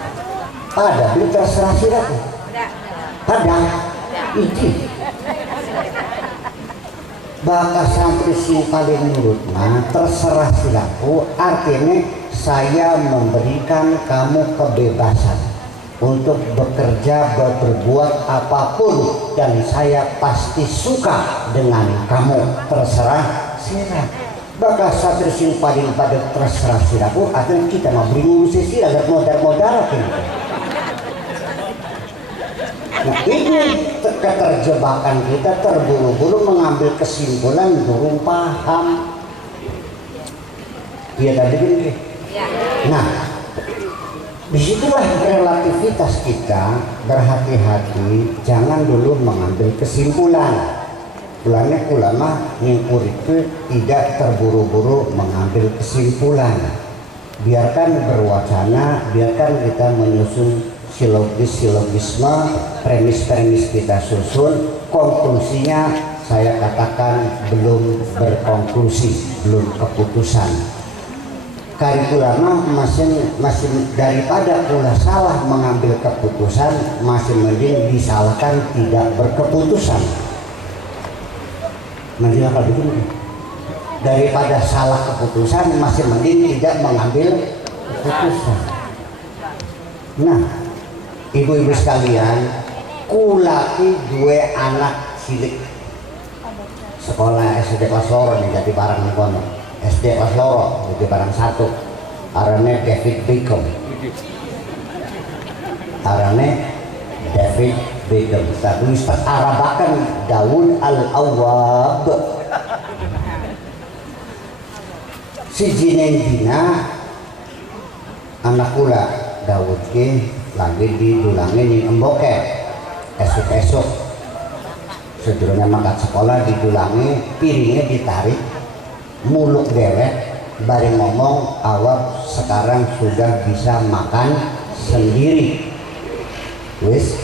Pada beli terserah sirah. Pada iki. Bakal santri sing paling nurut mah terserah sirahku, artinya saya memberikan kamu kebebasan untuk bekerja, berbuat apapun dan saya pasti suka dengan kamu, terserah sirah. Bakal santri sing paling pada terserah sirahku, artinya kita mau beri ngurusi sirah dan modal-modal gitu. Nah ini keterjebakan kita, terburu-buru mengambil kesimpulan durung paham. Iya tadi gini. Nah disitulah relativitas kita, berhati-hati jangan dulu mengambil kesimpulan. Ulama yang itu tidak terburu-buru mengambil kesimpulan. Biarkan berwacana, biarkan kita menyusun silogisme, premis kita susun, konklusinya saya katakan belum berkonklusi, belum keputusan. Kari ulama masih daripada pula salah mengambil keputusan, masih mending disalahkan tidak berkeputusan. Mending apa begini? Daripada salah keputusan, masih mending tidak mengambil keputusan. Nah, ibu-ibu sekalian, kula ki dua anak cilik sekolah SD kelas loro nih jadi barang kono. SD kelas loro jadi barang satu. Arane David Beckham. Tapi Ustaz Arabakan Daud Al-Awwab. Si Jinendina anak kula Daud ki lagi didulangin di emboke esok sedurunge mangkat sekolah didulangi, piringnya ditarik, muluk dewek, bari ngomong awak sekarang sudah bisa makan sendiri. Wis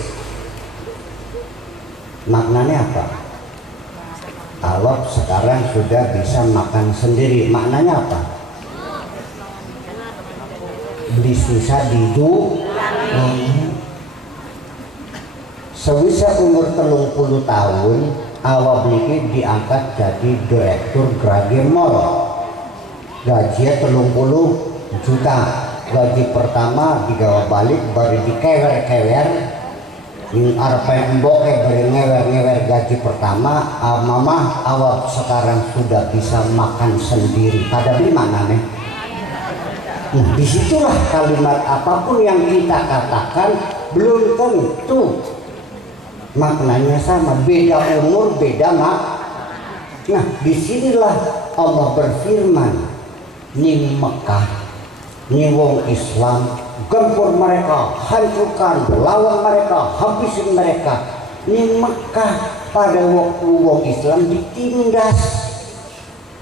maknanya apa? Awak sekarang sudah bisa makan sendiri, maknanya apa? Beli susah didu. Sewisa umur 30 tahun awak beli diangkat jadi direktur Grage Mall. Gajinya 30 juta. Gaji pertama digawa balik baru dikewer-kewer. Yang arpa embok beri ngewer-ngewer gaji pertama. Mama awak sekarang sudah bisa makan sendiri. Pada di mana nih? Nah, disitulah kalimat apapun yang kita katakan belum tentu maknanya sama, beda umur, beda mak. Nah, disinilah Allah berfirman, ning Mekah, ning wong Islam, gempur mereka, hancurkan, lawan mereka, habisin mereka. Ning Mekah pada waktu wong Islam ditindas.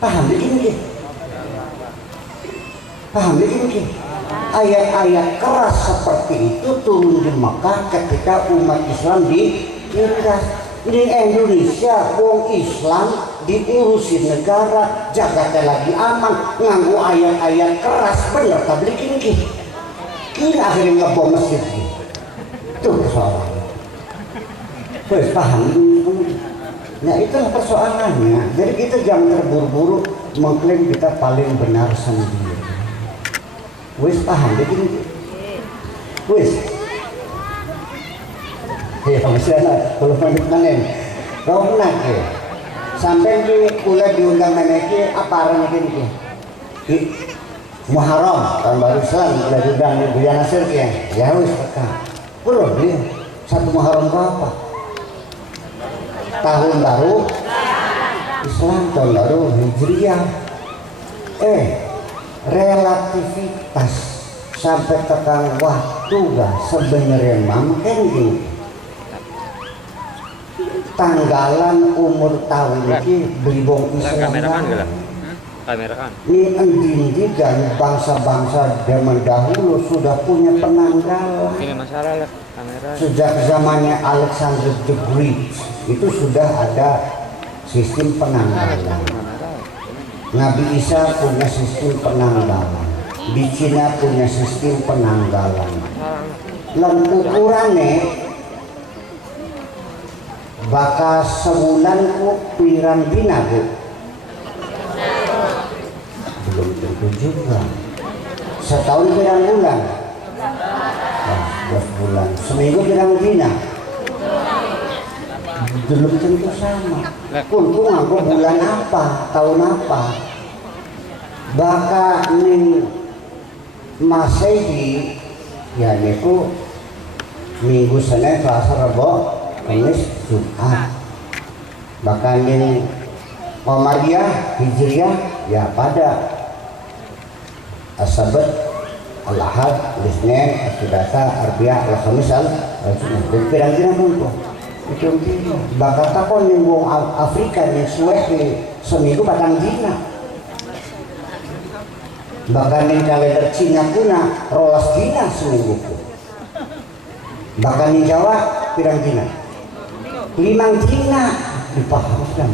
Paham begini? Paham begini? Ayat-ayat keras seperti itu turun di Mekah ketika umat Islam ditindas. Di Indonesia wong Islam diurusin negara, jagatnya lagi aman, nganggu ayat-ayat keras, bener tak beli kini. Kini akhirnya ngebom masjid. Itu persoalannya. Wes paham? Nah itulah persoalannya. Jadi kita jangan terburu-buru mengklaim kita paling benar sendiri. Wes paham begini? Wes. Ya masih ada, belum lanjut manen. Kau pernah ke? Sampai di kuliah diundang meneki apa arahnya gini? Muharram tahun baru Islam kuliah diundang di Buya Nasir ke? Ya wes peka. Belum dia satu Muharram berapa? Tahun baru Islam, tahun baru Hijriah. relativitas sampai tekan waktu gak sebenarnya mungkin gini. Tanggalan umur tahun ini beribong Islam kamerakan ini endi dan bangsa-bangsa zaman dahulu sudah punya penanggalan. ini masalah lah kamera Sejak zamannya Alexander the Great itu sudah ada sistem penanggalan. Nabi Isa punya sistem penanggalan, di Cina punya sistem penanggalan. Lan ukurannya bakal sebulan ku pirang dina bu? Belum tentu juga. Setahun pirang bulan? 12 bulan. Seminggu pirang dina? Belum tentu sama. Kuntung aku bulan apa, tahun apa? Baka ning Masehi ya niku Minggu Senin Selasa Rabu Kamis Jumat. Bahkan ning Qamariyah Hijriyah ya pada As-Sabat Al-Ahad Al-Isnin As-Sudasa Arbiyah Al-Khamis Al-Jumat. Dan pirang-pirang kuntung itu bakal takon ning wong Afrika ning suwe seminggu patang dina. Bahkan ning kalender Cina kuna 12 dina seminggu. Bahkan ning Jawa pirang dina? 5 dina dipahamkan.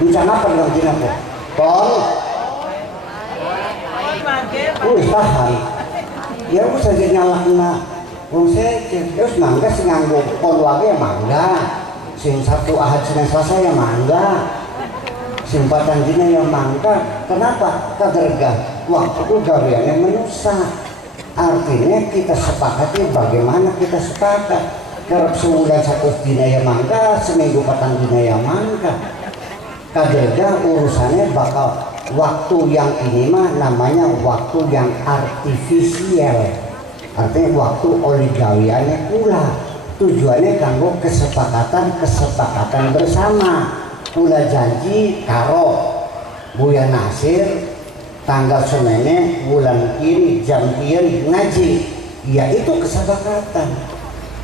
Rencana apa 5 dina kok? Tol. Tahan. Ya aku saja nyalahna wong seke. Terus mangga sing nganggo kon wae mangga. Sing Sabtu Ahad Senin Selasa ya mangga. Sing patang dina ya mangga. Kenapa? Kadergah waktu gaweane manusia. Artinya kita sepakati bagaimana kita sepakat. Kerap sebulan 1 dina ya mangga, seminggu patang dina ya mangga. Kadergah urusannya bakal waktu yang ini mah namanya waktu yang artifisial. Artinya waktu oleh gaweane pula. Tujuannya kanggo kesepakatan bersama. Pula janji karo Buya Nasir tanggal semene bulan ini jam ini ngaji, ya itu kesepakatan.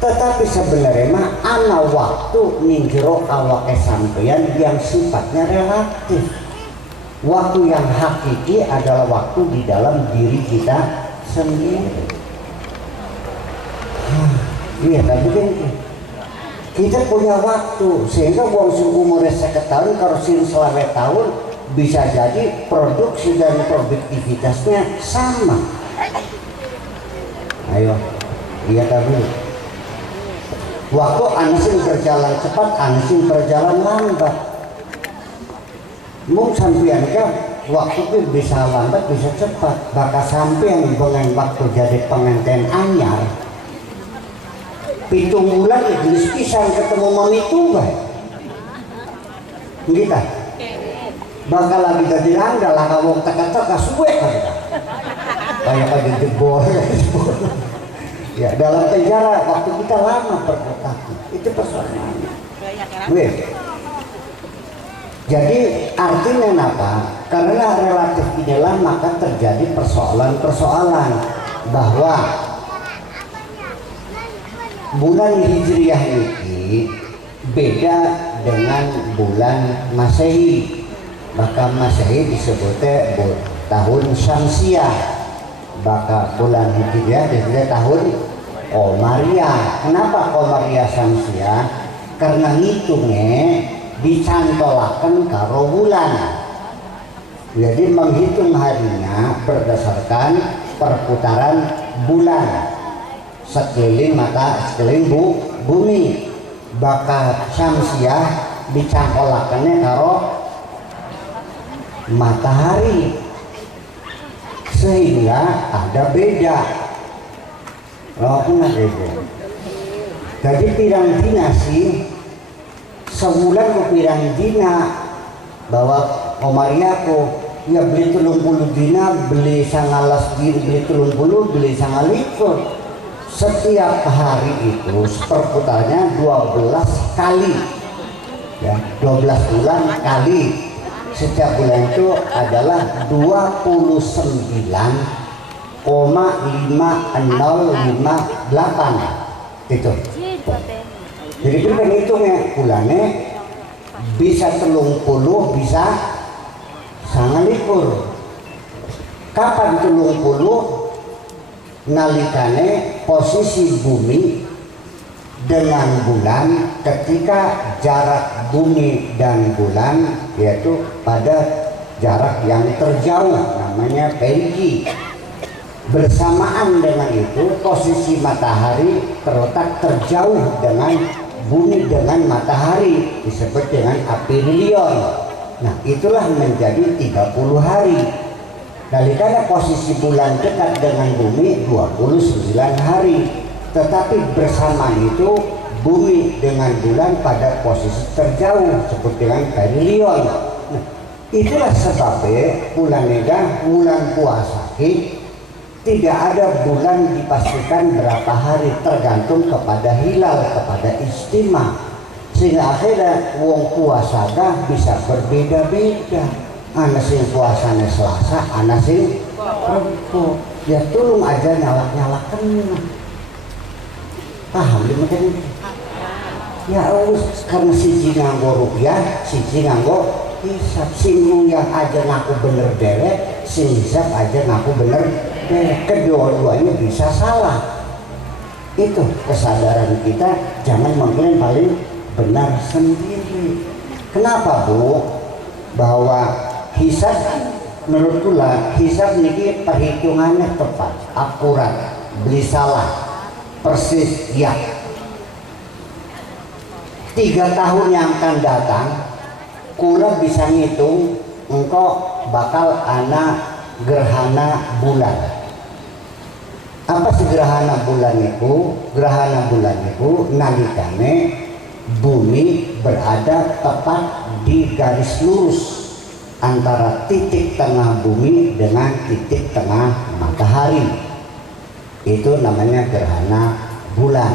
Tetapi sebenarnya mah ana waktu ninjero awake sampeyan yang sifatnya relatif. Waktu yang hakiki adalah waktu di dalam diri kita sendiri. Iya tapi kan kita punya waktu sehingga wong sing umure 50 tahun karo sing 20 tahun bisa jadi produksi dan produktivitasnya sama. Ayo, iya tapi waktu anasin berjalan cepat, anasin berjalan lambat. Mung sampeyan kan waktu itu bisa lambat bisa cepat. Bakal sampeyan dengan waktu jadi pengantin anyar. 7 bulan geus pisan ketemu mami tunggal. Kita bakal lagi jadi rangga lah kamu teka-teka suwe kan kayak jebol. Ya dalam penjara waktu kita lama berkutat itu persoalannya. Jadi artinya apa? Karena relatif inilah maka terjadi persoalan-persoalan bahwa bulan Hijriyah ini beda dengan bulan Masehi. Maka Masehi disebutnya tahun Syamsiah. Maka bulan Hijriyah disebutnya tahun Qamariyah. Kenapa Qamariyah Syamsiah? Karena ngitungnya dicantolakan karo bulan. Jadi menghitung harinya berdasarkan perputaran bulan sekeliling sekeliling bumi. Bakal Syamsiah dicantolakannya karo matahari sehingga ada beda. Jadi pirang dina sih sebulan ke pirang dina bahwa Qamariyahku ya beli 30 dina beli 19 dina beli 30 beli 29. Setiap hari itu perputarannya 12 kali ya 12 bulan kali setiap bulan itu adalah 29,5058 itu. Jadi itu kan hitungnya bulannya bisa 30, bisa sangat likur. Kapan 30? Nalikane posisi bumi dengan bulan ketika jarak bumi dan bulan yaitu pada jarak yang terjauh namanya perigi. Bersamaan dengan itu posisi matahari terletak terjauh dengan bumi dengan matahari disebut dengan aphelion. Nah itulah menjadi 30 hari. Nalikana posisi bulan dekat dengan bumi 29 hari. Tetapi bersama itu bumi dengan bulan pada posisi terjauh disebut dengan perihelion. Nah, itulah sebabnya bulan Nega, bulan puasa tidak ada bulan dipastikan berapa hari tergantung kepada hilal, kepada istimewa. Sehingga akhirnya wong puasa bisa berbeda-beda. Ana sing puasanya Selasa, ana sing Rebo. Ya tolong aja nyalak-nyalakan. Paham di macam ini? Ya us karena siji nganggo rupiah, siji nganggo hisab. Sing yang aja ngaku bener derek, sing hisab aja ngaku bener derek. Kedua-duanya bisa salah. Itu kesadaran kita, jangan mengklaim paling benar sendiri. Kenapa Bu? Bahwa hisab menurut kula hisab niki perhitungannya tepat, akurat, beli salah, persis ya. 3 tahun yang akan datang kula bisa ngitung engkau bakal ana gerhana bulan. Apa sih gerhana bulan itu? Gerhana bulan itu nalikane bumi berada tepat di garis lurus antara titik tengah bumi dengan titik tengah matahari. Itu namanya gerhana bulan.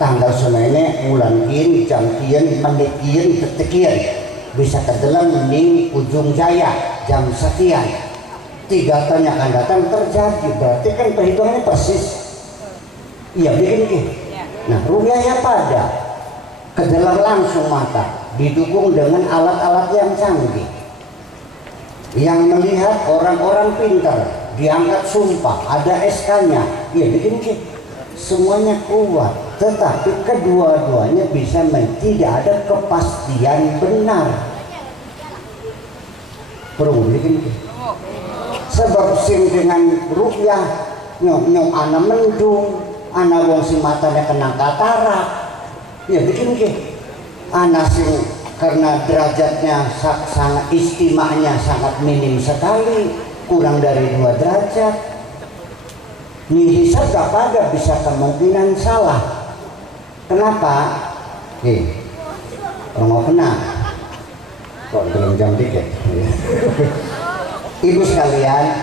Tanggal semene bulan kian, jam kian, menit kian, detik kian bisa terdelam di ujung jaya jam sekian. 3 tahun yang akan datang terjadi. Berarti kan perhitungannya persis. Iya begini. Nah rupiahnya pada kedelam langsung mata didukung dengan alat-alat yang canggih. Yang melihat orang-orang pintar, diangkat sumpah, ada SK-nya, ya bikin semuanya kuat. Tetapi kedua-duanya bisa tidak ada kepastian benar. Perlu bikin sebab sing dengan rupiah nyong ana mendung, ana wong sing matanya kena katarak, ya bikin ana sing karena derajatnya sangat istimanya sangat minim sekali, kurang dari 2 derajat. Ini hisab gak pada bisa kemungkinan salah. Kenapa? Mau kena kok belum jam tiket. Ibu sekalian,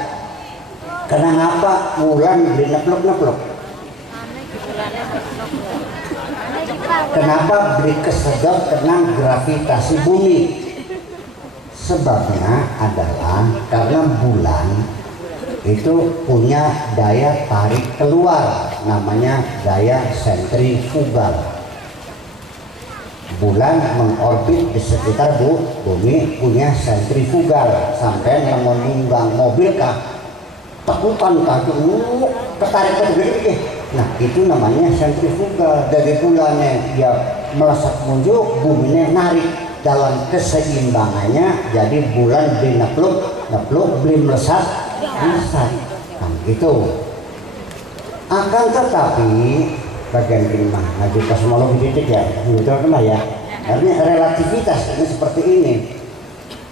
kenapa bulan beli neplok-neplok? Kenapa beli kesedot kena gravitasi bumi? Sebabnya adalah karena bulan itu punya daya tarik keluar, namanya daya sentrifugal. Bulan mengorbit di sekitar bumi punya sentrifugal. Sampai yang menunggang mobil kah, tekutan kah, ketarik ke. Nah itu namanya sentrifugal. Dari bulannya dia melesat munjuk, buminya narik dalam keseimbangannya. Jadi bulan beli nepluk beli melesat. Nah itu akan tetapi bagian kelima ngaji kosmologi titik ya, gitu kena ya. Artinya relativitas ini seperti ini,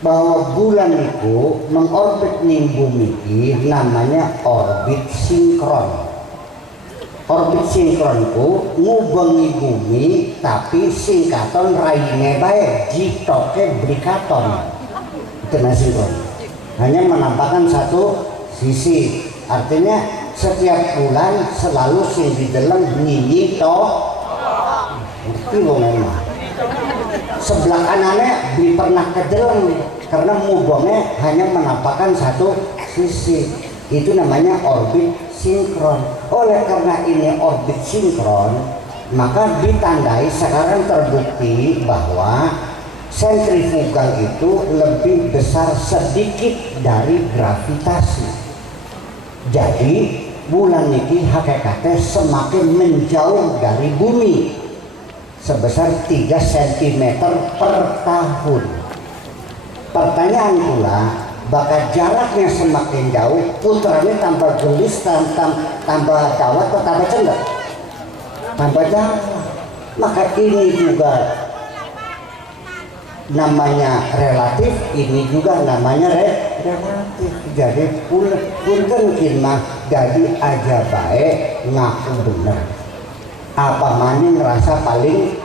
bahwa bulan itu mengorbit ning bumi ini namanya orbit sinkron. Orbit sinkron itu ngubengi bumi tapi singkaton raine bae jitoke brikaton. Itu namanya sinkron. Hanya menampakkan satu sisi. Artinya setiap bulan selalu sing di dalam nini to ngerti wong emang. sebelah kanannya pernah kedeleng karena mubongnya hanya menampakkan satu sisi. Itu namanya orbit sinkron. Oleh karena ini orbit sinkron, maka ditandai sekarang terbukti bahwa sentrifugal itu lebih besar sedikit dari gravitasi. Jadi bulan niki hakikatnya semakin menjauh dari bumi sebesar 3 cm per tahun. Pertanyaan pula, bakal jaraknya semakin jauh, putranya tambah gelis, tambah dawat atau tambah cendak? Tambah jauh. Maka ini juga namanya relatif, ini juga namanya relatif. Jadi punten mah jadi aja baik ngaku bener. Apa maning ngerasa paling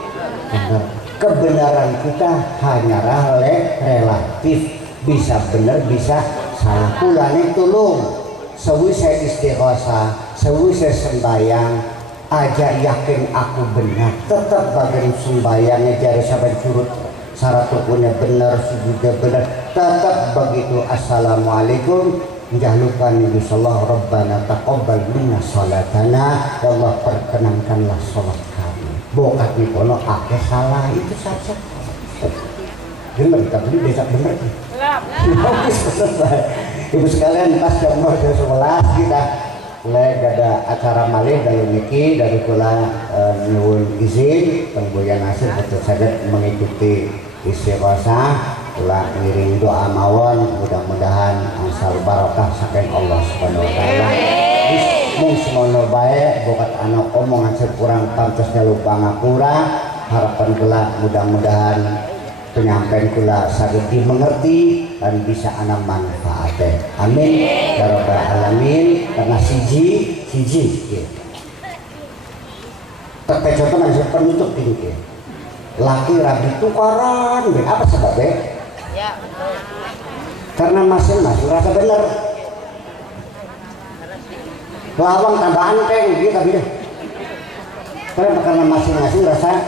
benar. Kebenaran kita hanyalah relatif, bisa benar bisa salah. Pulane tulung sewi saya istighosah, sewi saya sembayang aja yakin aku benar, tetap bagian sembayangnya jari sampai curut syarat rukunnya benar, sujudnya benar, tetap begitu. Assalamualaikum. Jangan lupa insyaallah Rabbana taqabbal minna salatana, ya Allah perkenankanlah salat kami. Bokat di kono akeh salah itu saja. Bener tapi bisa bener. Ibu sekalian pas jam 11 kita mulai ada acara malih dari niki dari kula nyuwun izin penggoyan hasil betul saja mengikuti istighosah. Kula ngiring doa mawon mudah-mudahan asal barokah saking Allah Subhanahu wa taala. Mung semono bae bokat anak omongan kurang pantasnya lupa ngapura. Harapan kula mudah-mudahan penyampaian kula saged dimengerti dan bisa ana manfaate. Amin ya rabbal alamin. Karena siji nggih. Terpecotan penutup tinggi. Laki rabi tukaran, apa sebabnya? Ya. Karena masing-masing rasa bener. Lawang tambah anteng gitu tapi deh. Karena masing-masing rasa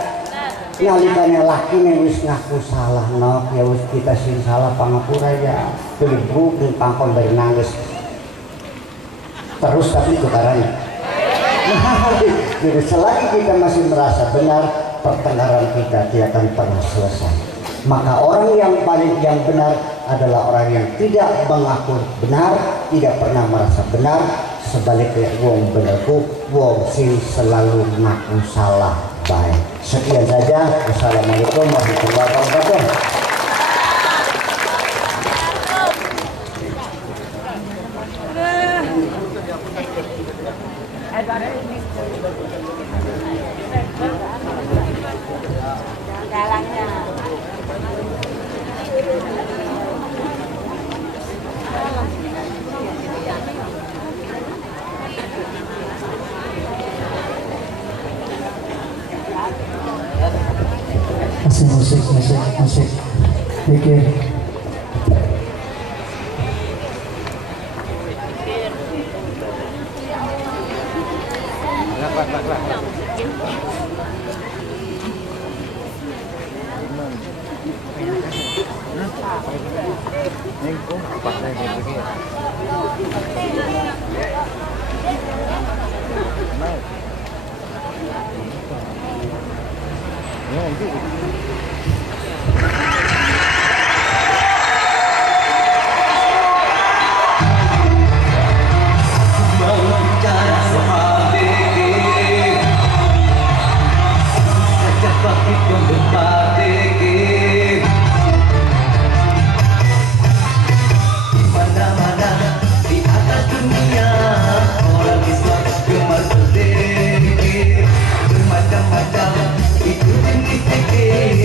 nalikannya laki nih wis ngaku salah nok ya wis kita sing salah pangapura ya pilih dan pangkon dari nangis terus tapi tukarannya. Jadi selagi kita masih merasa benar, pertengkaran kita tidak akan pernah selesai. Maka orang yang paling yang benar adalah orang yang tidak mengaku benar, tidak pernah merasa benar. Sebaliknya wong benerku wong sing selalu ngaku salah baik. Sekian saja. Wassalamualaikum warahmatullahi wabarakatuh. musik pikir Bermacam-macam itu jenis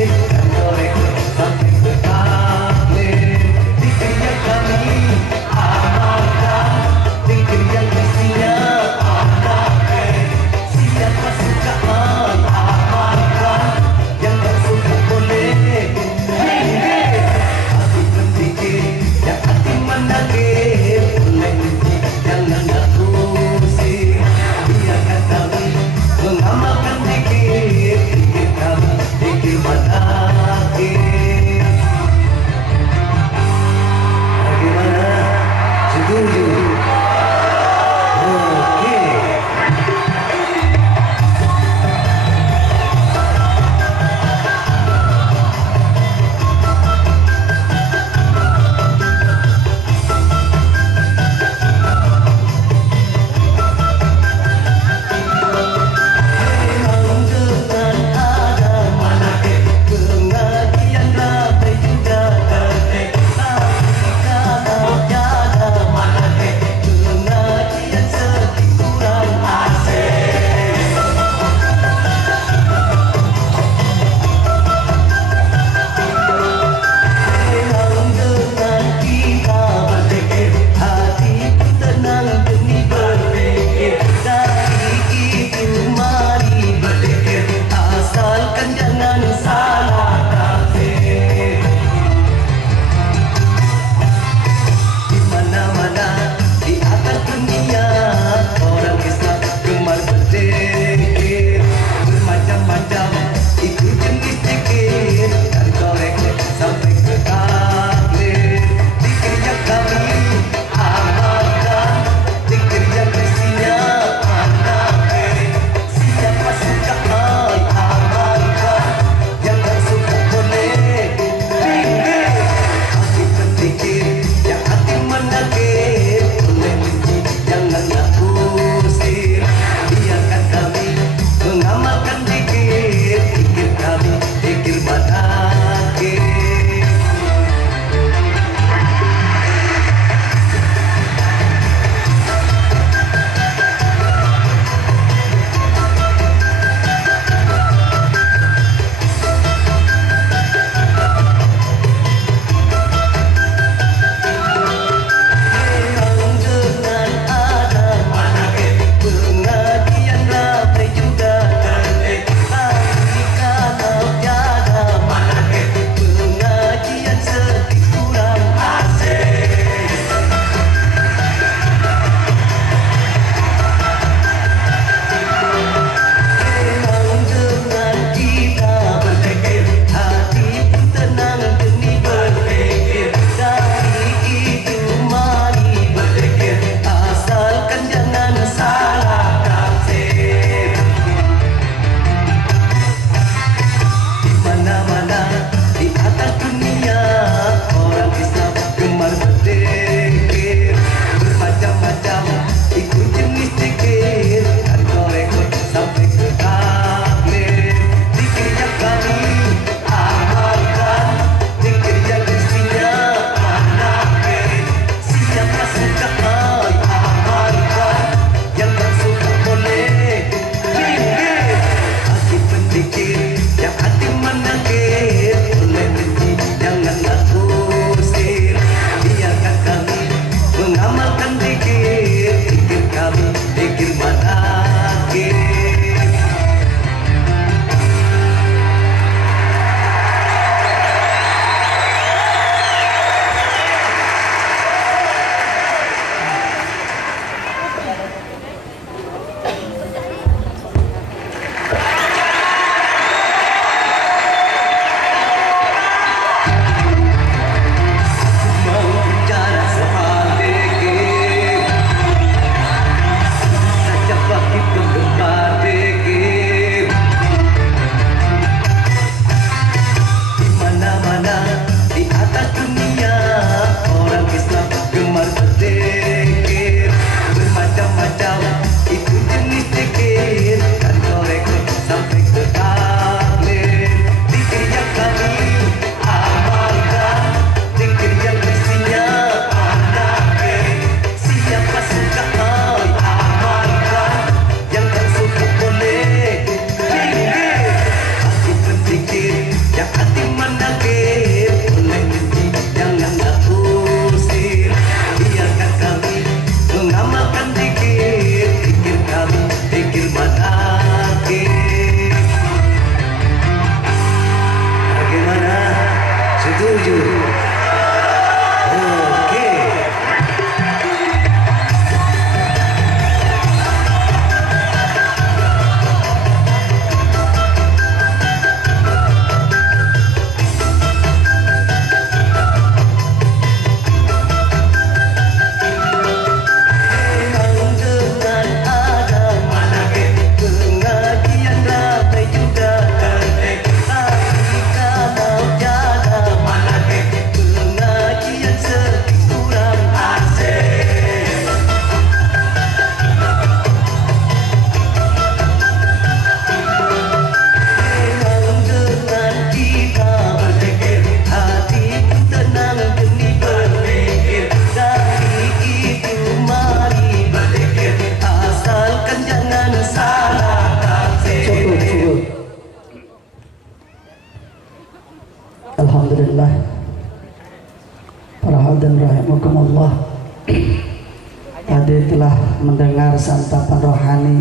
mendengar santapan rohani,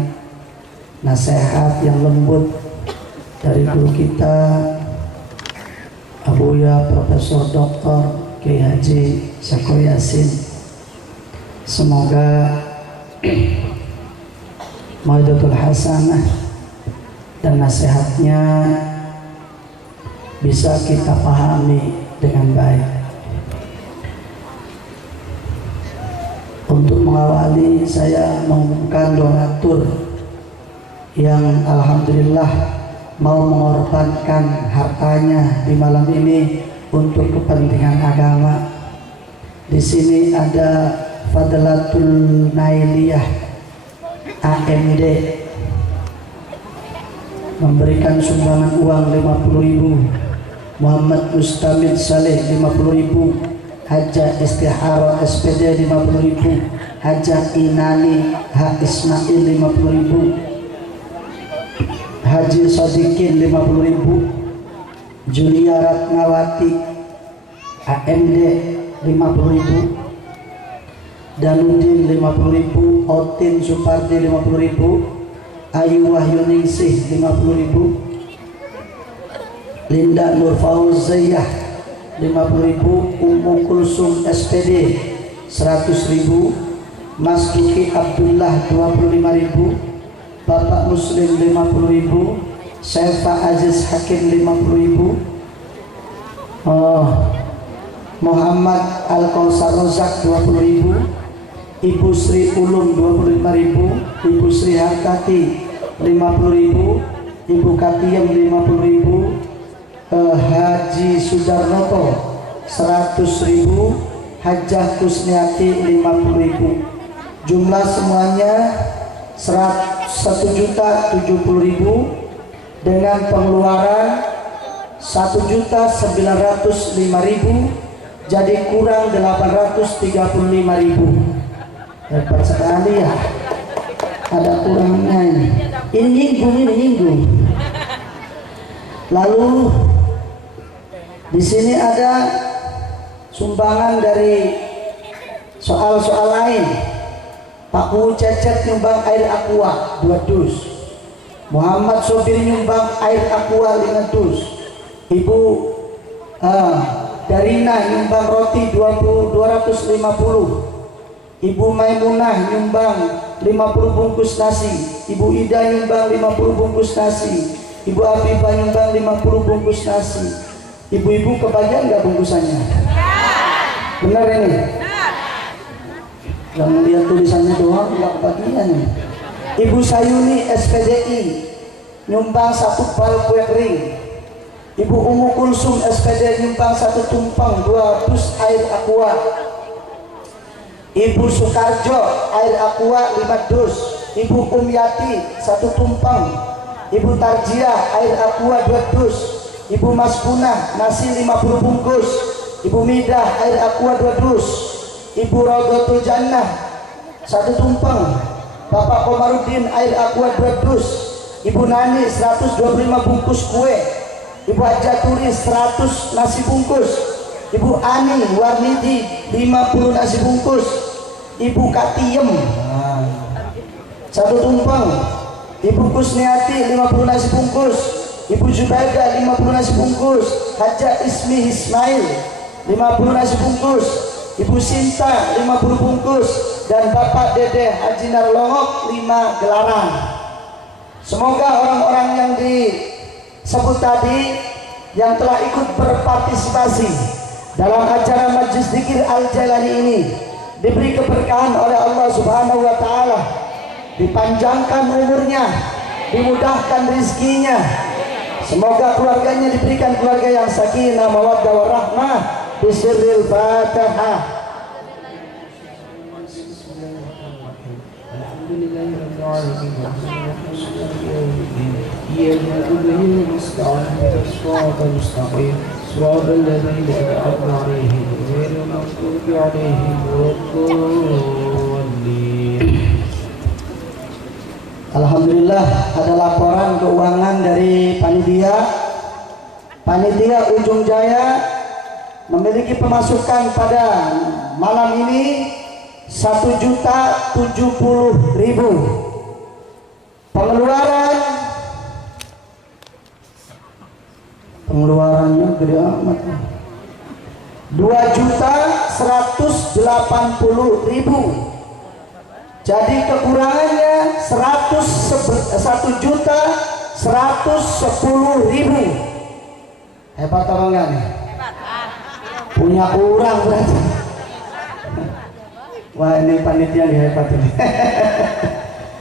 nasihat yang lembut dari guru kita Abuya Profesor Dr. Kiai Haji Syakir Yasin. Semoga mau'izatul hasanah dan nasihatnya bisa kita pahami dengan baik. Untuk mengawali, saya mengumumkan donatur yang alhamdulillah mau mengorbankan hartanya di malam ini untuk kepentingan agama. Di sini ada Fadlatul Nailiyah AMD memberikan sumbangan uang 50.000, Muhammad Mustamid Saleh 50.000, Haja Istihara SPD 50.000, Haja Inani H Ismail 50.000, Haji Sadikin 50.000, Julia Ratnawati AMD 50.000, Danudin 50.000, Otin Supardi 50.000, Ayu Wahyuningsih 50.000, Linda Nur Fauziyah 50.000, Ummu Kulsum SPD 100.000, Mas Duki Abdullah 25.000, Bapak Muslim 50.000, Syefa Aziz Hakim 50.000, Muhammad Al-Kausar Rozak 20.000, Ibu Sri Ulum 25.000, Ibu Sri Harkati 50.000, Ibu Katiem 50.000, Haji Sudarnoto 100.000, Hajah Kusniati 50.000. Jumlah semuanya 1.070.000 dengan pengeluaran 1.905.000, jadi kurang 835.000. Hebat sekali ya, ada kurangnya ini nyinggung. Lalu di sini ada sumbangan dari soal-soal lain. Pak U Cecep nyumbang air aqua 2 dus, Muhammad Sobir nyumbang air aqua 5 dus, Ibu Darina nyumbang roti 250, Ibu Maimunah nyumbang 50 bungkus nasi, Ibu Ida nyumbang 50 bungkus nasi, Ibu Afifah nyumbang 50 bungkus nasi. Ibu-ibu kebagian nggak bungkusannya? Benar ini? Yang lihat tulisannya doang nggak kebagian. Ibu Sayuni SPDI nyumbang 1 bal kue kering. Ibu Ummu Kulsum SPD nyumbang 1 tumpeng 2 dus air aqua. Ibu Sukarjo air aqua 5 dus. Ibu Umyati 1 tumpeng. Ibu Tarjiah air aqua 2 dus. Ibu Maskunah nasi 50 bungkus. Ibu Midah air aqua 2 dus. Ibu Rodotul Jannah 1 tumpeng. Bapak Komarudin air aqua 2 dus. Ibu Nani 125 bungkus kue. Ibu Hajaturi 100 nasi bungkus. Ibu Ani Warnidi 50 nasi bungkus. Ibu Katiem 1 tumpeng. Ibu Kusniati 50 nasi bungkus. Ibu Zubaida 50 nasi bungkus. Haja Ismi Ismail 50 nasi bungkus. Ibu Sinta 50 bungkus. Dan Bapak Dede Haji Narlongok 5 gelaran. Semoga orang-orang yang disebut tadi yang telah ikut berpartisipasi dalam acara Majlis Dzikir Al-Jailani ini diberi keberkahan oleh Allah Subhanahu wa taala, dipanjangkan umurnya, dimudahkan rezekinya. Semoga keluarganya diberikan keluarga yang sakinah, mawaddah warahmah. Bisirril Fatihah. Alhamdulillah, ada laporan keuangan dari panitia. Panitia Ujung Jaya memiliki pemasukan pada malam ini 1.070.000. Pengeluarannya gede amat. 2.180.000. Jadi kekurangannya 1.110.000. Hebat apa enggak nih? Punya kurang berarti. Wah, ini panitia nih hebat ini.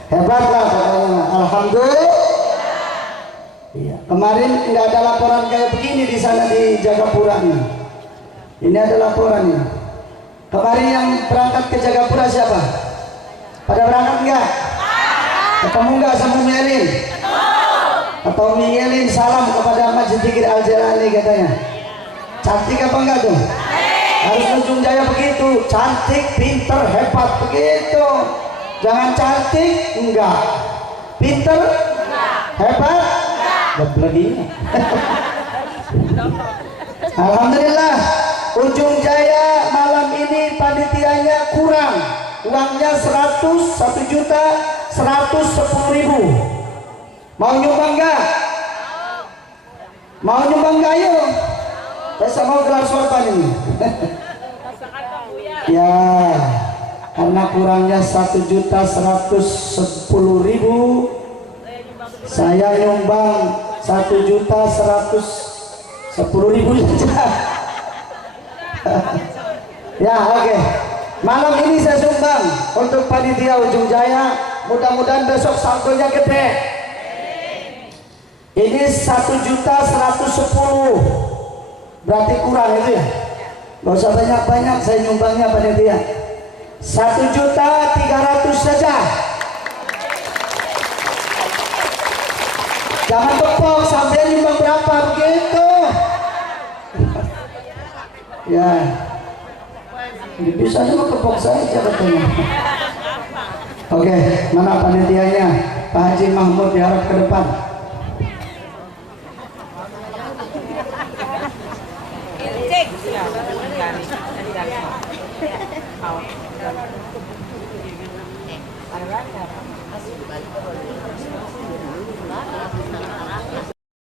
Hebat lah pokoknya. Alhamdulillah. Iya. Kemarin nggak ada laporan kayak begini di sana di Jagapura nih. Ini ada laporan nih. Kemarin yang berangkat ke Jagapura siapa? Pada berangkat enggak? Ketemu enggak sama Umi Elin? Atau Umi Elin salam kepada Masjid Zikir Al-Jalani katanya. Cantik apa enggak tuh? Harus Ujung Jaya begitu, cantik, pinter, hebat begitu. Jangan cantik, enggak. Pinter, hebat, enggak. Alhamdulillah, Ujung Jaya malam ini panitianya kurang. Uangnya 1.110.000. Mau nyumbang enggak? Mau nyumbang enggak yuk? Saya mau gelar sorban ini. Ya, karena kurangnya 1.110.000, saya nyumbang 1.110.000 saja. Ya, oke. Malam ini saya sumbang untuk panitia Ujung Jaya. Mudah-mudahan besok saldonya gede. Ini 1.110.000. Berarti kurang itu ya. Gak usah banyak-banyak, saya nyumbangnya panitia 1.300.000 saja. Jangan tepok sampai nyumbang berapa begitu. Ya, bisa cuma tepok saja katanya. Oke, mana panitianya? Pak Haji Mahmud diharap ke depan.